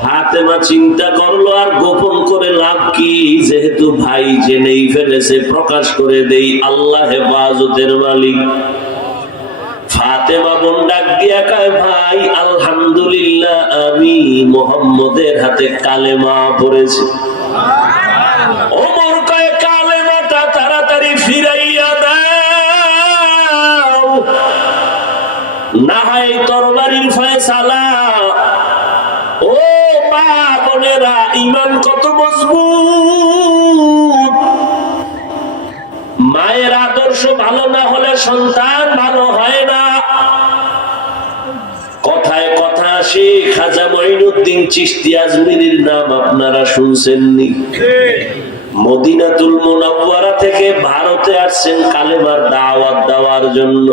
ফাতেমা চিন্তা করলো, আর গোপন করে লাভ কি, যেহেতু ভাই জেনেই ফেলেছে, প্রকাশ করে দেই, আল্লাহ হেফাজতের মালিক। ফাতেমা বোন ডাক দিয়া কয়, ভাই আলহামদুলিল্লাহ, আমি মুহাম্মদের হাতে কালেমা পড়েছি। ওমর কয়, কালেমাটা তাড়াতাড়ি ফিরাইয়া দাও, না হয় তরবারির ফয়সালা। ও মা বোনেরা, ঈমান কত মজবুত! মায়ের আদর্শ ভালো না হলে সন্তান ভালো হয় না। কথায় কথা আসে, খাজা মঈনুদ্দিন চিশতি আজমিরির নাম আপনারা শুনছেননি? মদিনাতুল মুনাওয়ারা থেকে ভারতে আসছেন কালেমার দাওয়াত দেওয়ার জন্য।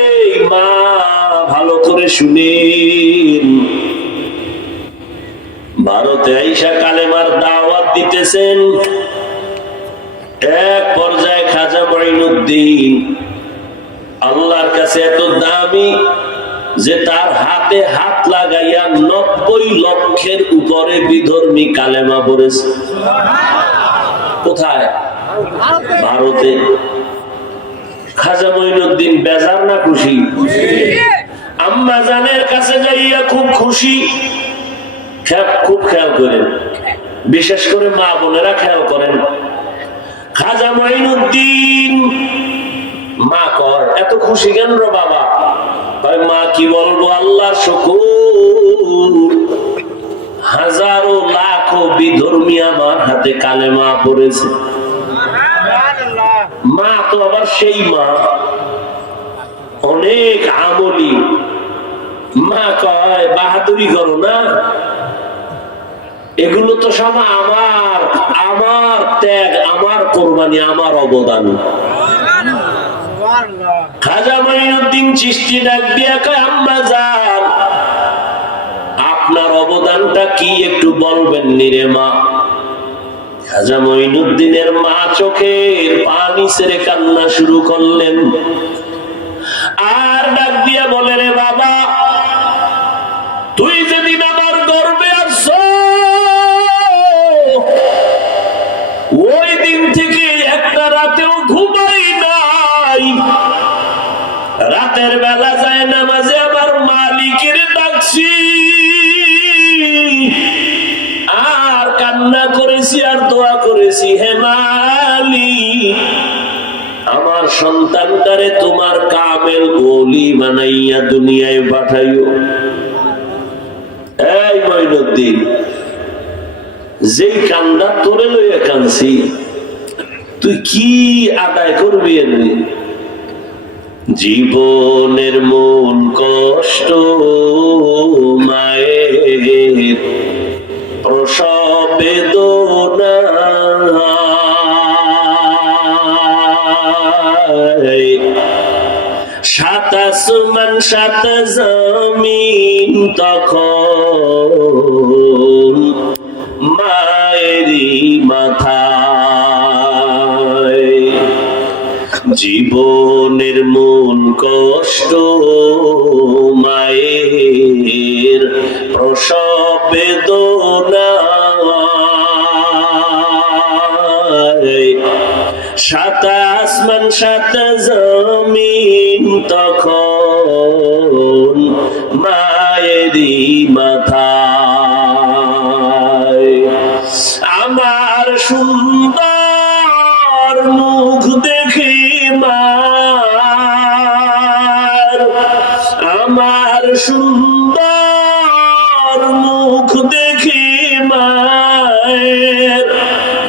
এই মা, ভালো করে শুনেন, ভারতে আইসা কালেমার দাওয়াত দিতেছেন। এক পর্যায়ে খাজা মঈনুদ্দিন আল্লাহর কাছে এত দামি যে তার হাতে হাত লাগাইয়া 90 লক্ষের উপরে বিধর্মী কালেমা পড়েছে। কোথায়? ভারতে। খাজা মঈনুদ্দিন বেজার না খুশি? আম্মা জানের কাছে যাইয়া খুব খুশি। খুব খেয়াল করেন, বিশেষ করে মা বোনেরা খেয়াল করেন। খাজা মঈনুদ্দিন, মা কয়, এত খুশি কেন রে বাবা? মা কি বলবো, আল্লাহর শুকর, হাজারো লাখো বিধর্মী আমার হাতে কালেমা পড়েছে। মা তো আবার সেই মা, অনেক আমলি। মা কয়, বাহাদুরি করো না, এগুলো তো সব আমার, আমার ত্যাগ, আমার কোরবানি, আমার অবদান। খাজা মঈনুদ্দিন চিশতি ডাক দিয়া কয়, আম্মা জান, আপনার অবদানটা কি একটু বলবেন নিরে মা? খাজা মঈনুদ্দিনের মা চোখের পানি ছেড়ে কান্না শুরু করলেন, আর ডাক দিয়া বলে, রে বাবা, তুই যেদিন আমার গর্ভে আসছো ওই দিন থেকে একটা রাতেও ঘুমাই নাই। রাতের বেলা যায় নামাজে আমার মালিকের ডাকছি, আর কান্না করেছি আর দোয়া করেছি, হে মালিক, আমার সন্তানটারে তোমার কামেল ওলি বানাইয়া দুনিয়ায় পাঠাইও। এই মঈনুদ্দিন, যেই কান্দা তোরে লইয়া কানছি, তুই কি আদায় করবি? এমনি জীবনের মূল কষ্ট মায়ের প্রসব বেদনা, সাত আসমান সাত জমিন তখন মায়েরই মাথায়। জীবনের মূল কষ্ট মায়ের প্রসব বেদনা, সাত আসমান সাত জমিন তখন মায়েরই মাথায়। আমার সুন্দর মুখ দেখে মার, আমার সুন্দর মুখ দেখে মায়ের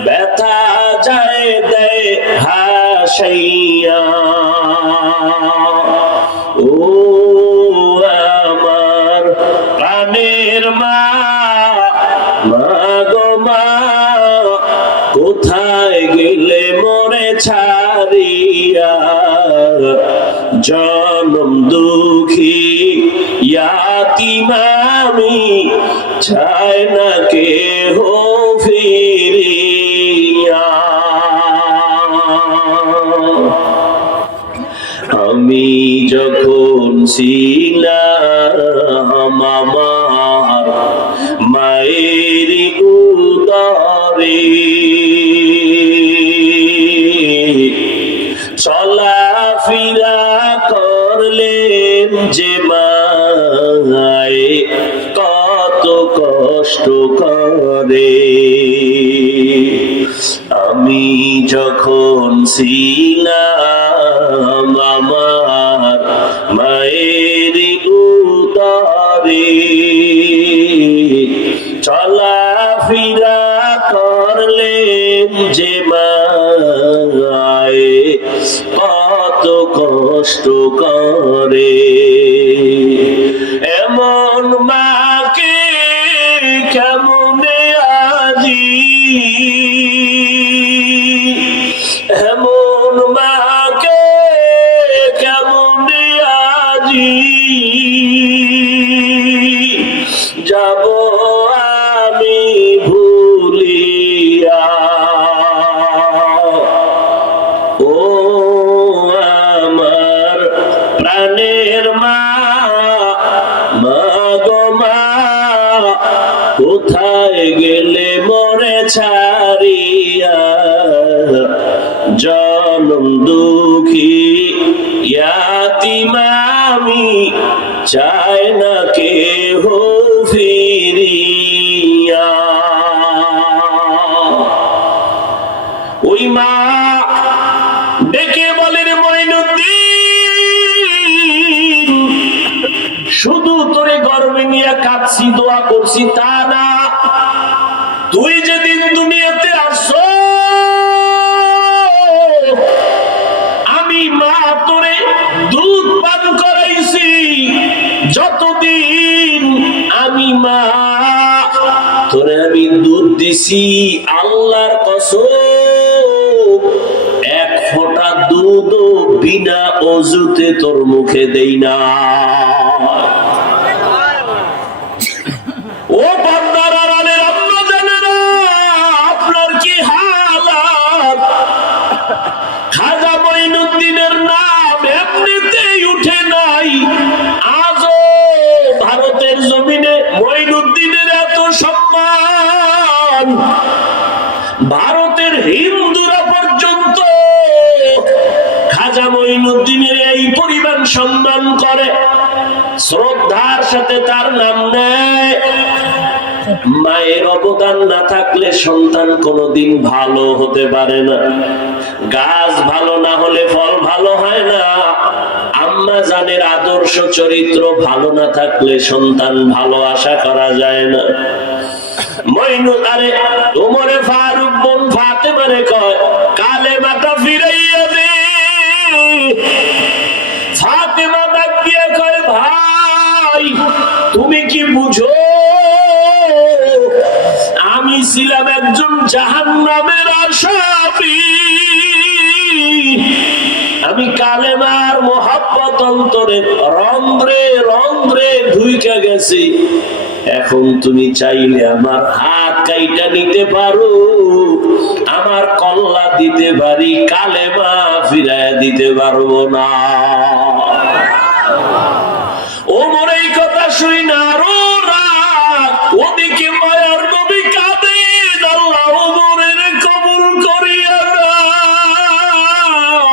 ব্যথা যায় দেয় হাসাইয়া। ও আমার প্রাণের মা, মা গো মা, কোথায় গেলে মরে ছাড়িয়া? জনম দুঃখী ইয়াতীম আমি, চায় না কেহ ফিরিয়া। আমি যখন ছিলাম আমার মায়ের উদরে, চলাফেরা করলেন যে মায় কত কষ্ট করে। আমি যখন ছিলাম আমার মায়ের উদরে, চলাফেরা করলেন যে মায় কত কষ্ট করে। এমন মাকে কেমনে আজি, এমন মাকে কেমনে আজি যাব আমি ভুলিয়া। ও আমার প্রাণের মা, মা গো মা, কোথায় গেলে মরে ছাড়িয়া? জনম দুঃখী ইয়াতীম আমি, চায় না কেহ ফিরিয়া। ওই মা ডেকে বলেন, মঈনুদ্দিন, শুধু তোরে গর্বে নিয়ে কাঁদছি দোয়া করছি তা না, তুই যেদিন দুনিয়াতে আসছো আমি মা তোরে দুধ পান করাইছি। যতদিন আমি মা তোরে আমি দুধ দিছি, আল্লাহর কসম এক ফোঁটা দুধ বিনা অজুতে তোর মুখে দেই না। ও পর্দার আড়ালের আম্মা জানেরা, আপনার কি হালাত? খাজা মঈনুদ্দিনের নাম এমনিতেই উঠে নাই। আজও ভারতের জমিনে মঈনুদ্দিনের এত সম্মান, ভারতের হিন্দুরা পর্যন্ত খাজা মঈনুদ্দিনের এই পরিমাণ সম্মান করে, শ্রদ্ধার সাথে তার নাম নেয়। মায়ের অবদান না থাকলে সন্তান কোনোদিন ভালো হতে পারে না। গাছ ভালো না হলে ফল ভালো হয় না। আম্মা জানের আদর্শ চরিত্র ভালো না থাকলে সন্তান ভালো আশা করা যায় না। ওমরে ফারুক বোন ফাতেমারে কয়, কালেমাটা ফিরাইয়া দে। ফাতেমা ডাক দিয়ে কয়, ভাই তুমি কি বুঝো আমি ছিলাম একজন জাহান্নামের আসামি। আমি কালেমার মোহাব্বত অন্তরে রন্ধ্রে রন্ধ্রে ঢুইকা গেছি। এখন তুমি চাইলে আমার হাত কাইটা নিতে পারো, আমার কল্লা দিতে পারি, কালেমা ফিরাইয়া দিতে পারবো না। ওমর এই কথা শুই না আরো রাগ। ওদিকে মায়ার নবী কাঁদেন, আল্লাহ ওমরের কবুল করিয়া দাও।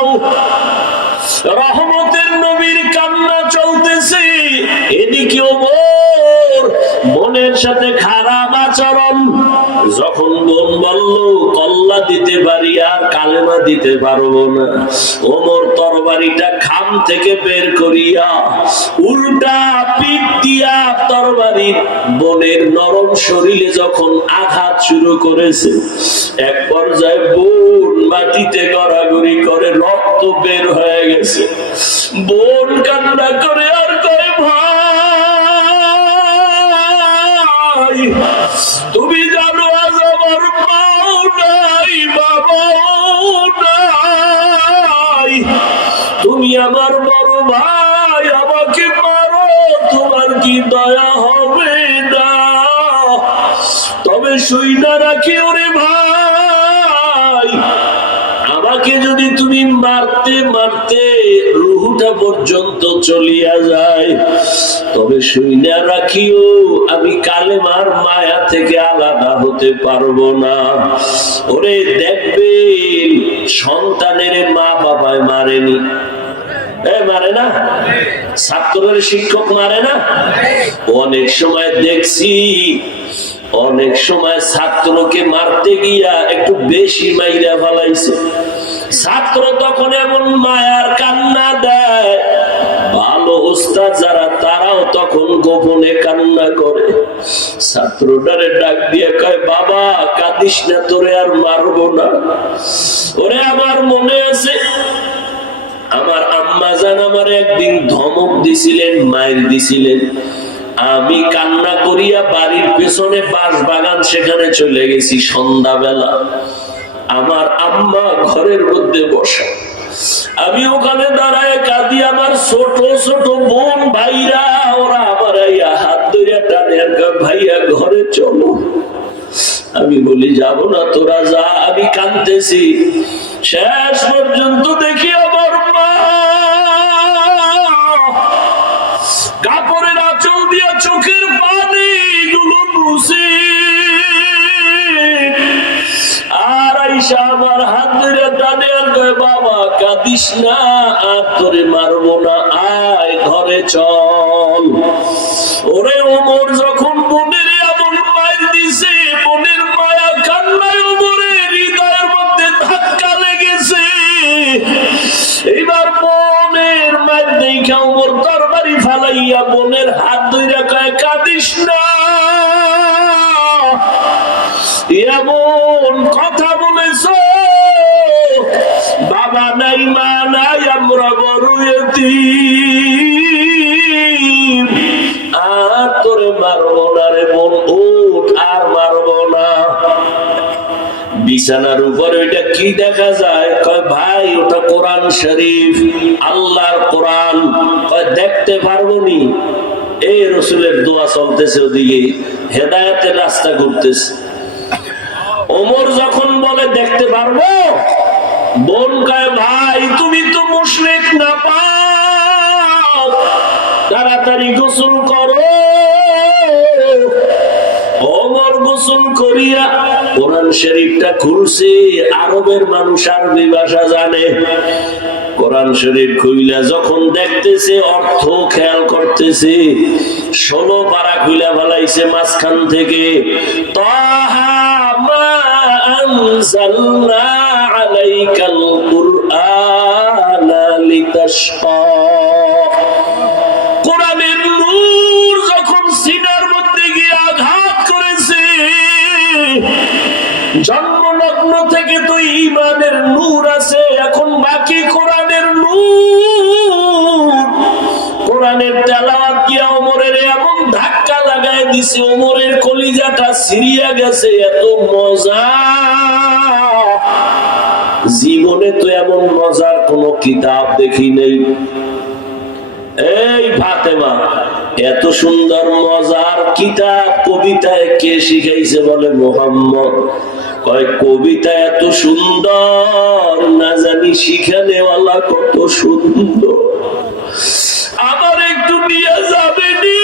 রহমতের নবীর কান্না চলতেছে, এদিকে ওমর বোনের সাথে খারাপ আচরণ। যখন বোন বলল কল্লা দিতে পারি আর কালেমা দিতে পারবো না, ওমর তরবারিটা খাম থেকে বের করিয়া উল্টা পিঠ দিয়া তরবারি বোনের নরম শরীরে যখন আঘাত শুরু করেছে, এক পর্যায়ে বোন মাটিতে গড়াগড়ি করে রক্ত বের হয়ে গেছে। বোন কান্না করে আর কয়, ভাই তুমি জানো আজ আমার মাও নাই, বাবাও নাই, তুমি আমার বড় ভাই, আমাকে মারো, তোমার কি দয়া হবে না? তবে শুইনা রাখি ওরে ভাই, আমাকে যদি তুমি মারতে মারতে রুহুটা পর্যন্ত চলিয়া যায়, তবে শুইনা রাখিও আমি কালেমার মায়া থেকে আলাদা হতে পারবো না। ওরে দেখবেন সন্তানের মা বাবায় মারেনি, মারে না, ছাত্রের শিক্ষক মারে না। অনেক সময় দেখছি, অনেক সময় ছাত্রকে মারতে গিয়া একটু বেশি মাইরা ফেলাইছে। ছাত্র তখন এমন মায়ার কান্না দেয়, ভালো ওস্তাদ যারা তারাও তখন গোপনে কান্না করে। ছাত্রটারে ডাক দিয়ে কয়, বাবা কাঁদিস না, তোরে আর মারবো না। ওরে আমার মনে আছে আমার আম্মা জান আমার একদিন ধমক দিছিলেন, মাইর দিছিলেন। আমি কান্না করিয়া বাড়ির পেছনে বাঁশ বাগান, সেখানে চলে গেছি সন্ধ্যাবেলা। আমার আম্মা ঘরের মধ্যে বসা, আমি ওখানে দাঁড়ায় কাঁদি। আমার ছোট ছোট বোন ভাইরা ওরা আমার হাত ধরিয়া টানে, ভাইয়া ঘরে চলো। আমি বলি যাব না, তোরা যা। আমি কাঁদতেছি। শেষ পর্যন্ত দেখি আমার মা কাপড়ের আঁচল দিয়া চোখের পানি গুলো মুছে আর আইসা আমার হাত ধরে টানে আর কয়, বাবা কাঁদিস না, আর তোরে মারবো না, আয় ঘরে চল। ওরে ওমর যখন বোনের এমন মায়ের দিছে, বোনের মায়া কান্নায় ওমরের হৃদয়ের মধ্যে ধাক্কা লেগেছে। এইবার বোনের মায়ের দেখা ওমর তরবারি ফালাইয়া বোনের হাত ধইরা কয়, কাঁদিস না। এমন কথা বলেছো, বাবা নাই মা নাই, আমরা বড় এতিম, আর তোরে মারবো না রে বোন, উঠ, আর মারবো না। বিছানার উপরে ওইটা কি দেখা যায়? কয় ভাই ওটা কোরআন কোরআন শরীফ, আল্লাহর কোরআন। দেখতে পারবো নি? এই রসুলের দোয়া চলতেছে, ওদিকে হেদায়েতের রাস্তা ঘুরতেছে। ওমর যখন বলে দেখতে পারবো, বোন কয় ভাই তুমি তো মুশরিক না পাও, তাড়াতাড়ি গোসল করো। ওমর গোসল করিয়া কোরআন শরীফটা খুলছে। আরবের মানুষ আরবি ভাষা জানে। কোরআন শরীফ খুইলা যখন দেখতেছে, অর্থ খেয়াল করতেছে, 16 পারা খুইলা ফেলাইছে মাঝখান থেকে। তাহা মা আনজালনা আলাইকাল কুরআনা লিতাশকা। কোরআনের নূর যখন সিনার মধ্যে গিয়ে আঘাত করেছে, জন্মলগ্ন থেকে তো ঈমানের নূর আছে, এখন বাকি কোরআনের নূর। কোরআনের তেলাওয়াত দিয়া ওমরের এমন ধাক্কা লাগায় দিছে, ওমরের কলিজাটা ছিঁড়িয়া গেছে। এত মজা, জীবনে তো এমন মজার কোন কিতাব দেখি নেই। এই ফাতেমা, এত সুন্দর মজার কিতাব কবিতায় কে শিখাইছে? বলে মুহাম্মদ। কয় কবিতা এত সুন্দর, না জানি শিখানেওয়ালা কত সুন্দর। আমার একটু নিয়ে যাবে নি,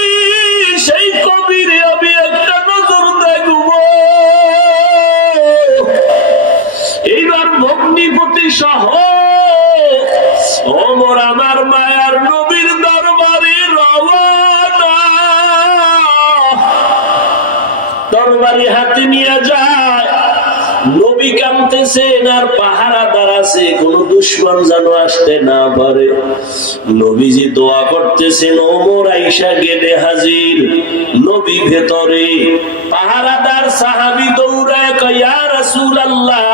সেই কবিরে আমি একটা নজর দেখব। এইবার ভগ্নিপতি সহ ওমর আমার মায়ার নবীর দরবারে রওনা। তরবারি হাতে নিয়ে যায়। নবী কাঁদতেছেন আর পাহারাদার আছে, কোন দুশমন যেন আসতে না পারে। নবীজি দোয়া করতেছেন, ওমর আইসা গেটে হাজির, নবী ভেতরে। পাহারাদার সাহাবী দৌড়ায় কয়, ইয়া রাসূলুল্লাহ,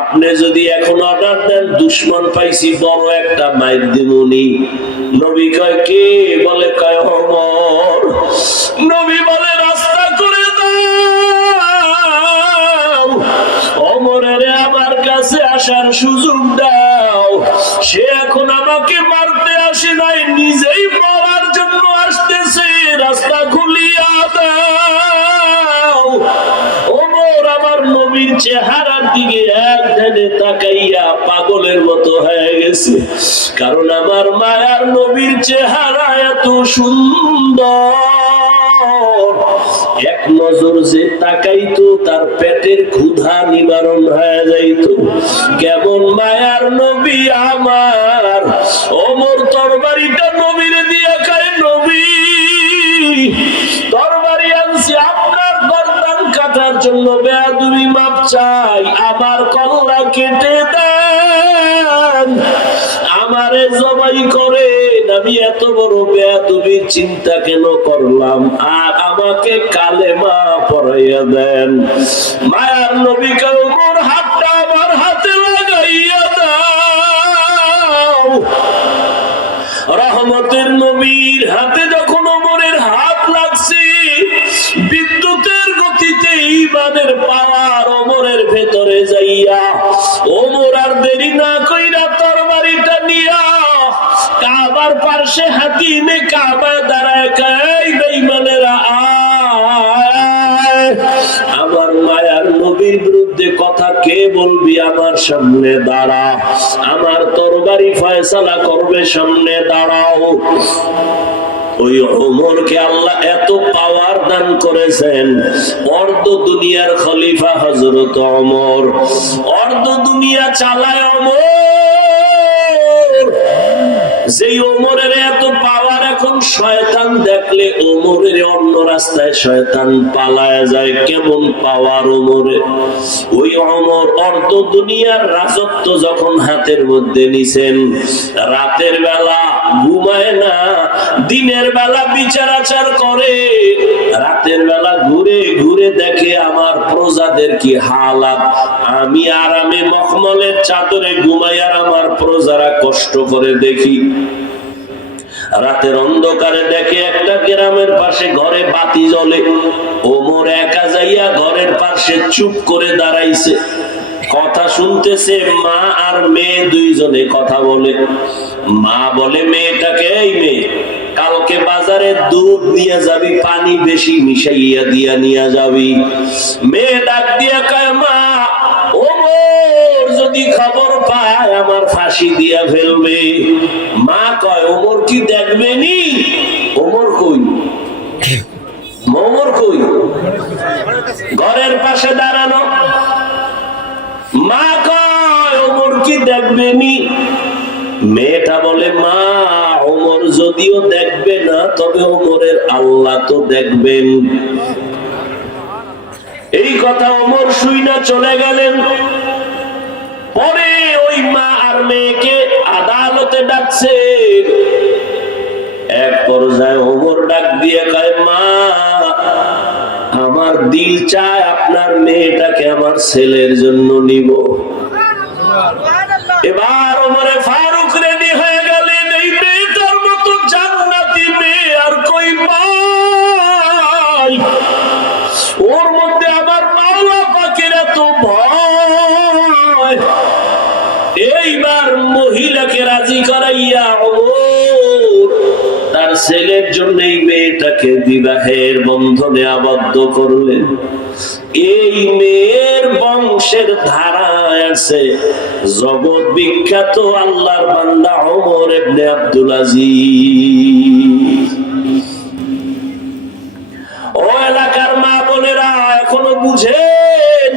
আপনি যদি এখন অর্ডার দেন, দুশমন পাইছি, বড় একটা মাইর দিমুনি। নবী কয় কে? বলে কয় ওমর। নবী বলে রাস্তা করে দাও, ওমরের আমার কাছে আসার সুযোগ দাও। সে এখন আমাকে মারতে আসে নাই, নিজেই মরার জন্য আসতেছে, রাস্তা খুলিয়া দাও। ওমর আমার নবীর চেহারার দিকে এক ধ্যানে তাকাইয়া পাগলের মতো হয়ে গেছে, কারণ আমার মায়ার নবীর চেহারা এত সুন্দর। এক নজর যে তাকাইতো, তার পেটের ক্ষুধা নিবারণ হয়ে যাইতো। কেমন মায়ার নবী আমার। ওমর তরবারিটা নবীরে দিয়ে কয়, নবী তরবারি আনছি আপনার গর্দান কাটার জন্য, বেয়াদবি মাপ চাই, আমার কল্লা কেটে দেন, আমারে জবাই করেন। আমি এত বড় বেয়াদবির চিন্তা কেন করলাম? আর আমাকে কালেমা পড়াইয়া দেন। মায়ার নবী কয়, ওমর হাতটা আমার হাতে লাগাইয়া দাও। রহমতের নবীর হাতে যখন ওমরের হাত লাগছে, বিদ্যুতের গতিতে ঈমানের পাওয়ার ওমরের ভেতরে যাইয়া, ওমর আর দেরি না কইরা তরবারিটা নিয়া কাবার পাশে হাতিমে কাবা দাঁড়ায় কয়, বেঈমানেরা আয়, আমার মায়ার নবীর বিরুদ্ধে কথা কে বলবি? আমার সামনে দাঁড়া, আমার তরবারি ফয়সালা করবে, সামনে দাঁড়াও। ওই ওমরকে আল্লাহ এত পাওয়ার দান করেছেন, অর্ধ দুনিয়ার খলিফা হযরত ওমর, অর্ধ দুনিয়া চালায় ওমর। যেই ওমরের এত পাওয়ার, এখন শয়তান দেখলে ওমরের অন্য রাস্তায় শয়তান পালায় যায়। কেমন পাওয়ার ওমরের! ওই ওমর অর্ধ দুনিয়ার রাজত্ব যখন হাতের মধ্যে নিছেন, রাতের বেলা ঘুমায় না, দিনের বেলা বিচার আচার করে, রাতের বেলা ঘুরে ঘুরে দেখে আমার প্রজাদের কি হালাত। আমি আরামে মখমলের চাদরে ঘুমাই, আর আমার প্রজারা কষ্ট করে দেখি। রাতের অন্ধকারে দেখে একটা গ্রামের পাশে ঘরে বাতি জ্বলে, ওমর একা যাইয়া ঘরের পাশে চুপ করে দাঁড়াইছে। কথা শুনতেছে, মা আর মেয়ে দুইজনে কথা বলে। মা বলে মেয়েটাকে, এই মেয়ে, কালকে বাজারে দুধ নিয়ে যাবি, পানি বেশি মিশাইয়া দিয়া নিয়ে যাবি। মেয়ে ডাক দিয়া কয়, মা ওমর যদি খবর পায় আমার ফাঁসি দিয়া ফেলবে। মা কয়, ওমর কি দেখবে নি? ওমর কই? ওমর কই? ঘরের পাশে দাঁড়ানো। মা কয়, ওমর কি দেখবে নি? মেয়েটা বলে, মা ওমর যদিও দেখবে না, তবে ওমরের আল্লাহ তো দেখবেন। এই কথা ওমর শুইনা চলে গেলেন। পরে ওই মা আর মেয়েকে আদালতে ডাকছে। এক পর্যায়ে ওমর ডাক দিয়ে কয়, মা আমার দিল চায় আপনার মেয়েটাকে আমার ছেলের জন্য নিব। এবার ওমরে ফারুক রেডি হয়ে গেলেন, এই মেয়েটার মতো জান্নাতি মেয়ে আর কই পাই? ওর মধ্যে আমার মাওলা পাকের এত ভয়। এইবার মহিলাকে রাজি করাইয়া ওমর তার ছেলের জন্য এই মেয়েটাকে বিবাহের বন্ধনে আবদ্ধ করলেন। এই মেয়ের বংশের ধারায় আছে জগৎ বিখ্যাত আল্লাহর বান্দা ওমর ইবনে আব্দুল আজিজ। ও এলাকার মা বোনেরা, এখনো বুঝেন?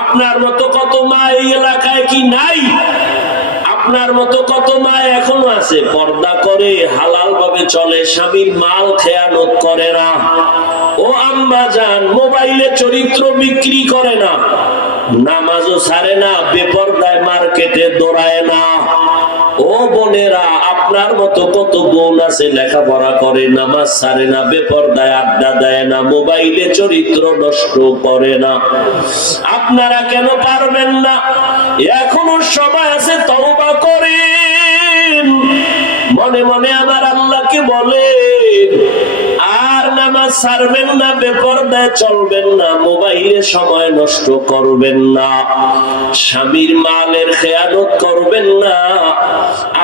আপনার মতো কত মা এই এলাকায় কি নাই? আপনার মতো কত মা এখনো আছে, পর্দা করে, হালাল ভাবে চলে, স্বামীর মাল খেয়ানত করে না। ও আম্মা জান, মোবাইলে চরিত্র বিক্রি করে না, নামাজও ছাড়ে না, বেপরদায় মার্কেটে দৌড়ায় না। ও বোনেরা, আপনার মতো কত বোন আছে লেখাপড়া করে, নামাজ ছাড়ে না, বেপরদায় আড্ডা দেয় না, মোবাইলে চরিত্র নষ্ট করে না। আপনারা কেন পারবেন না? এখনো সময় আছে, তওবা করেন। মনে মনে আমার আল্লাহকে বলেন, আর নামাজ ছাড়বেন না, বেপরদায় চলবেন না, মোবাইলে সময় নষ্ট করবেন না, স্বামীর মালের খেয়ানত করবেন না,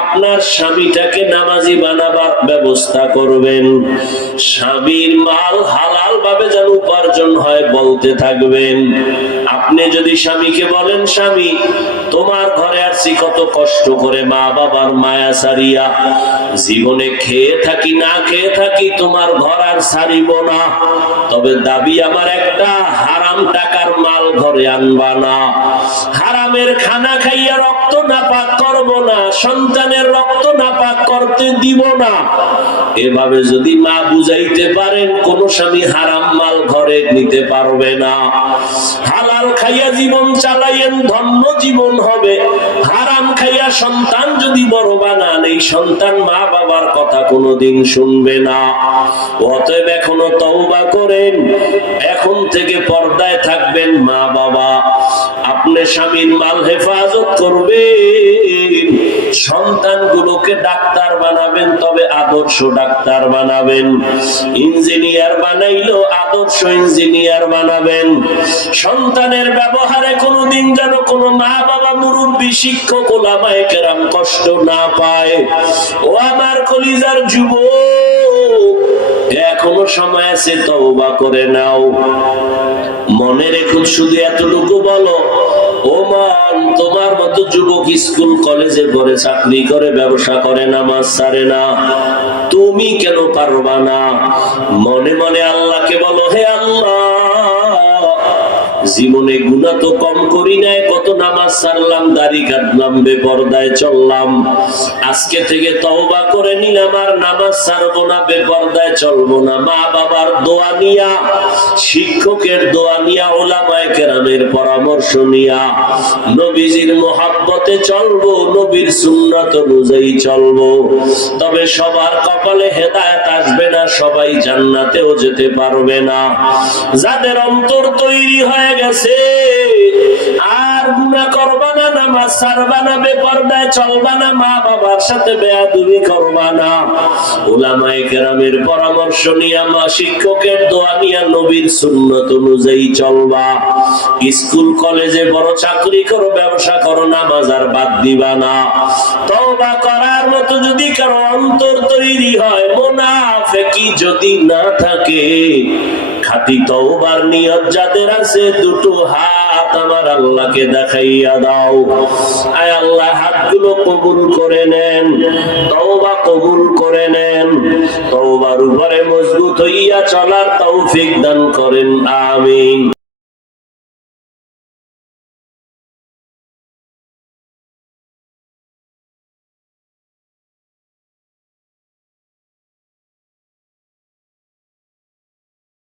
আপনার স্বামীটাকে নামাজি বানাবার ব্যবস্থা করবেন, স্বামীর মাল হালাল ভাবে যেন উপার্জন হয় বলতে থাকবেন। আপনি যদি স্বামীকে বলেন, স্বামী তোমার ঘরে আসছি কত কষ্ট করে, মা বাবার মায়া সারিয়া, জীবনে খেয়ে থাকি না খেয়ে থাকি, তোমার ঘর আর সারিব না, তবে দাবি আমার একটা, হারাম টাকার মাল ঘরে আনবা না, হারামের খানা খাইয়া রক্ত নাপাক করব না, সন্তানের রক্ত নাপাক করতে দিব না। এভাবে যদি মা বুঝাইতে পারেন, কোন স্বামী হারাম মাল ঘরে নিতে পারবে না। হালাল খাইয়া জীবন চালাইয়েন, ধন্য জীবন হবে। হারাম খাইয়া সন্তান যদি বড় বানান, এই সন্তান মা বাবার কথা কোনোদিন শুনবে না। অতএব এখনো তওবা করেন, এখন থেকে পর্দায় থাকবেন। মা বাবা, আপনি স্বামীর মাল হেফাজত করবেন, সন্তানগুলোকে ডাক্তার বানাবেন, তবে আদর্শ ডাক্তার বানাবেন। ইঞ্জিনিয়ার বানাইলো আদর্শ ইঞ্জিনিয়ার বানাবেন। সন্তানের ব্যবহারে কোনোদিন যেন কোনো মা বাবা, মুরব্বী, শিক্ষক, ওলামায়ে কেরাম কষ্ট না পায়। ও আমার কলিজার যুবক, এখনো সময় আছে, তওবা করে নাও। মনে রেখো, শুধু এতটুকু বলো, ও মন, তোমার মতো যুবক স্কুল কলেজে পড়ে, চাকরি করে, ব্যবসা করে, নামাজ ছাড়ে না, তুমি কেন পারবা না? মনে মনে আল্লাহকে বলো, হে আল্লাহ, জীবনে গুনাহ তো কম করি নাই, কত নামাজ ছাড়লাম, দাড়ি কাটলাম, বেপরদায় চললাম, আজকে থেকে তওবা করে নিলাম, আর নামাজ ছাড়বো না, বেপরদায় চলবো না। মা বাবার দোয়া নিয়া, শিক্ষকের দোয়া নিয়া, ওলামায়ে কেরামের পরামর্শ নিয়া, নবীজির মোহাব্বতে চলবো, নবীর সুন্নাত অনুযায়ী চলবো। তবে সবার কপালে হেদায়েত আসবে না, সবাই জান্নাতেও যেতে পারবে না। যাদের অন্তর তৈরি হয়ে গেছে, আর গুনাহ করবা না, নামাজ ছাড়বা না, বেপরদায় চলবা না, মা বাবার সাথে বেয়াদবি করবা না, উলামায়ে কেরামের পরামর্শ নিয়ে, মা শিক্ষকের দোয়া নিয়ে, নবীর সুন্নাত অনুযায়ী চলবা। স্কুল কলেজে বড় চাকরি করো, ব্যবসা করো, নামাজ আর বাদ দিবা না। তওবা করার মতো যদি কারো অন্তর তৈরি হয়, মুনাফিকি যদি না থাকে, খাঁটি তওবার নিয়ত যাদের আছে, দুটো হাত আমার আল্লাহকে দেখাইয়া দাও। আয় আল্লাহ, হাতগুলো কবুল করে নেন, তওবা কবুল করে নেন, তওবার উপরে মজবুত হইয়া চলার তৌফিক দান করেন, আমিন।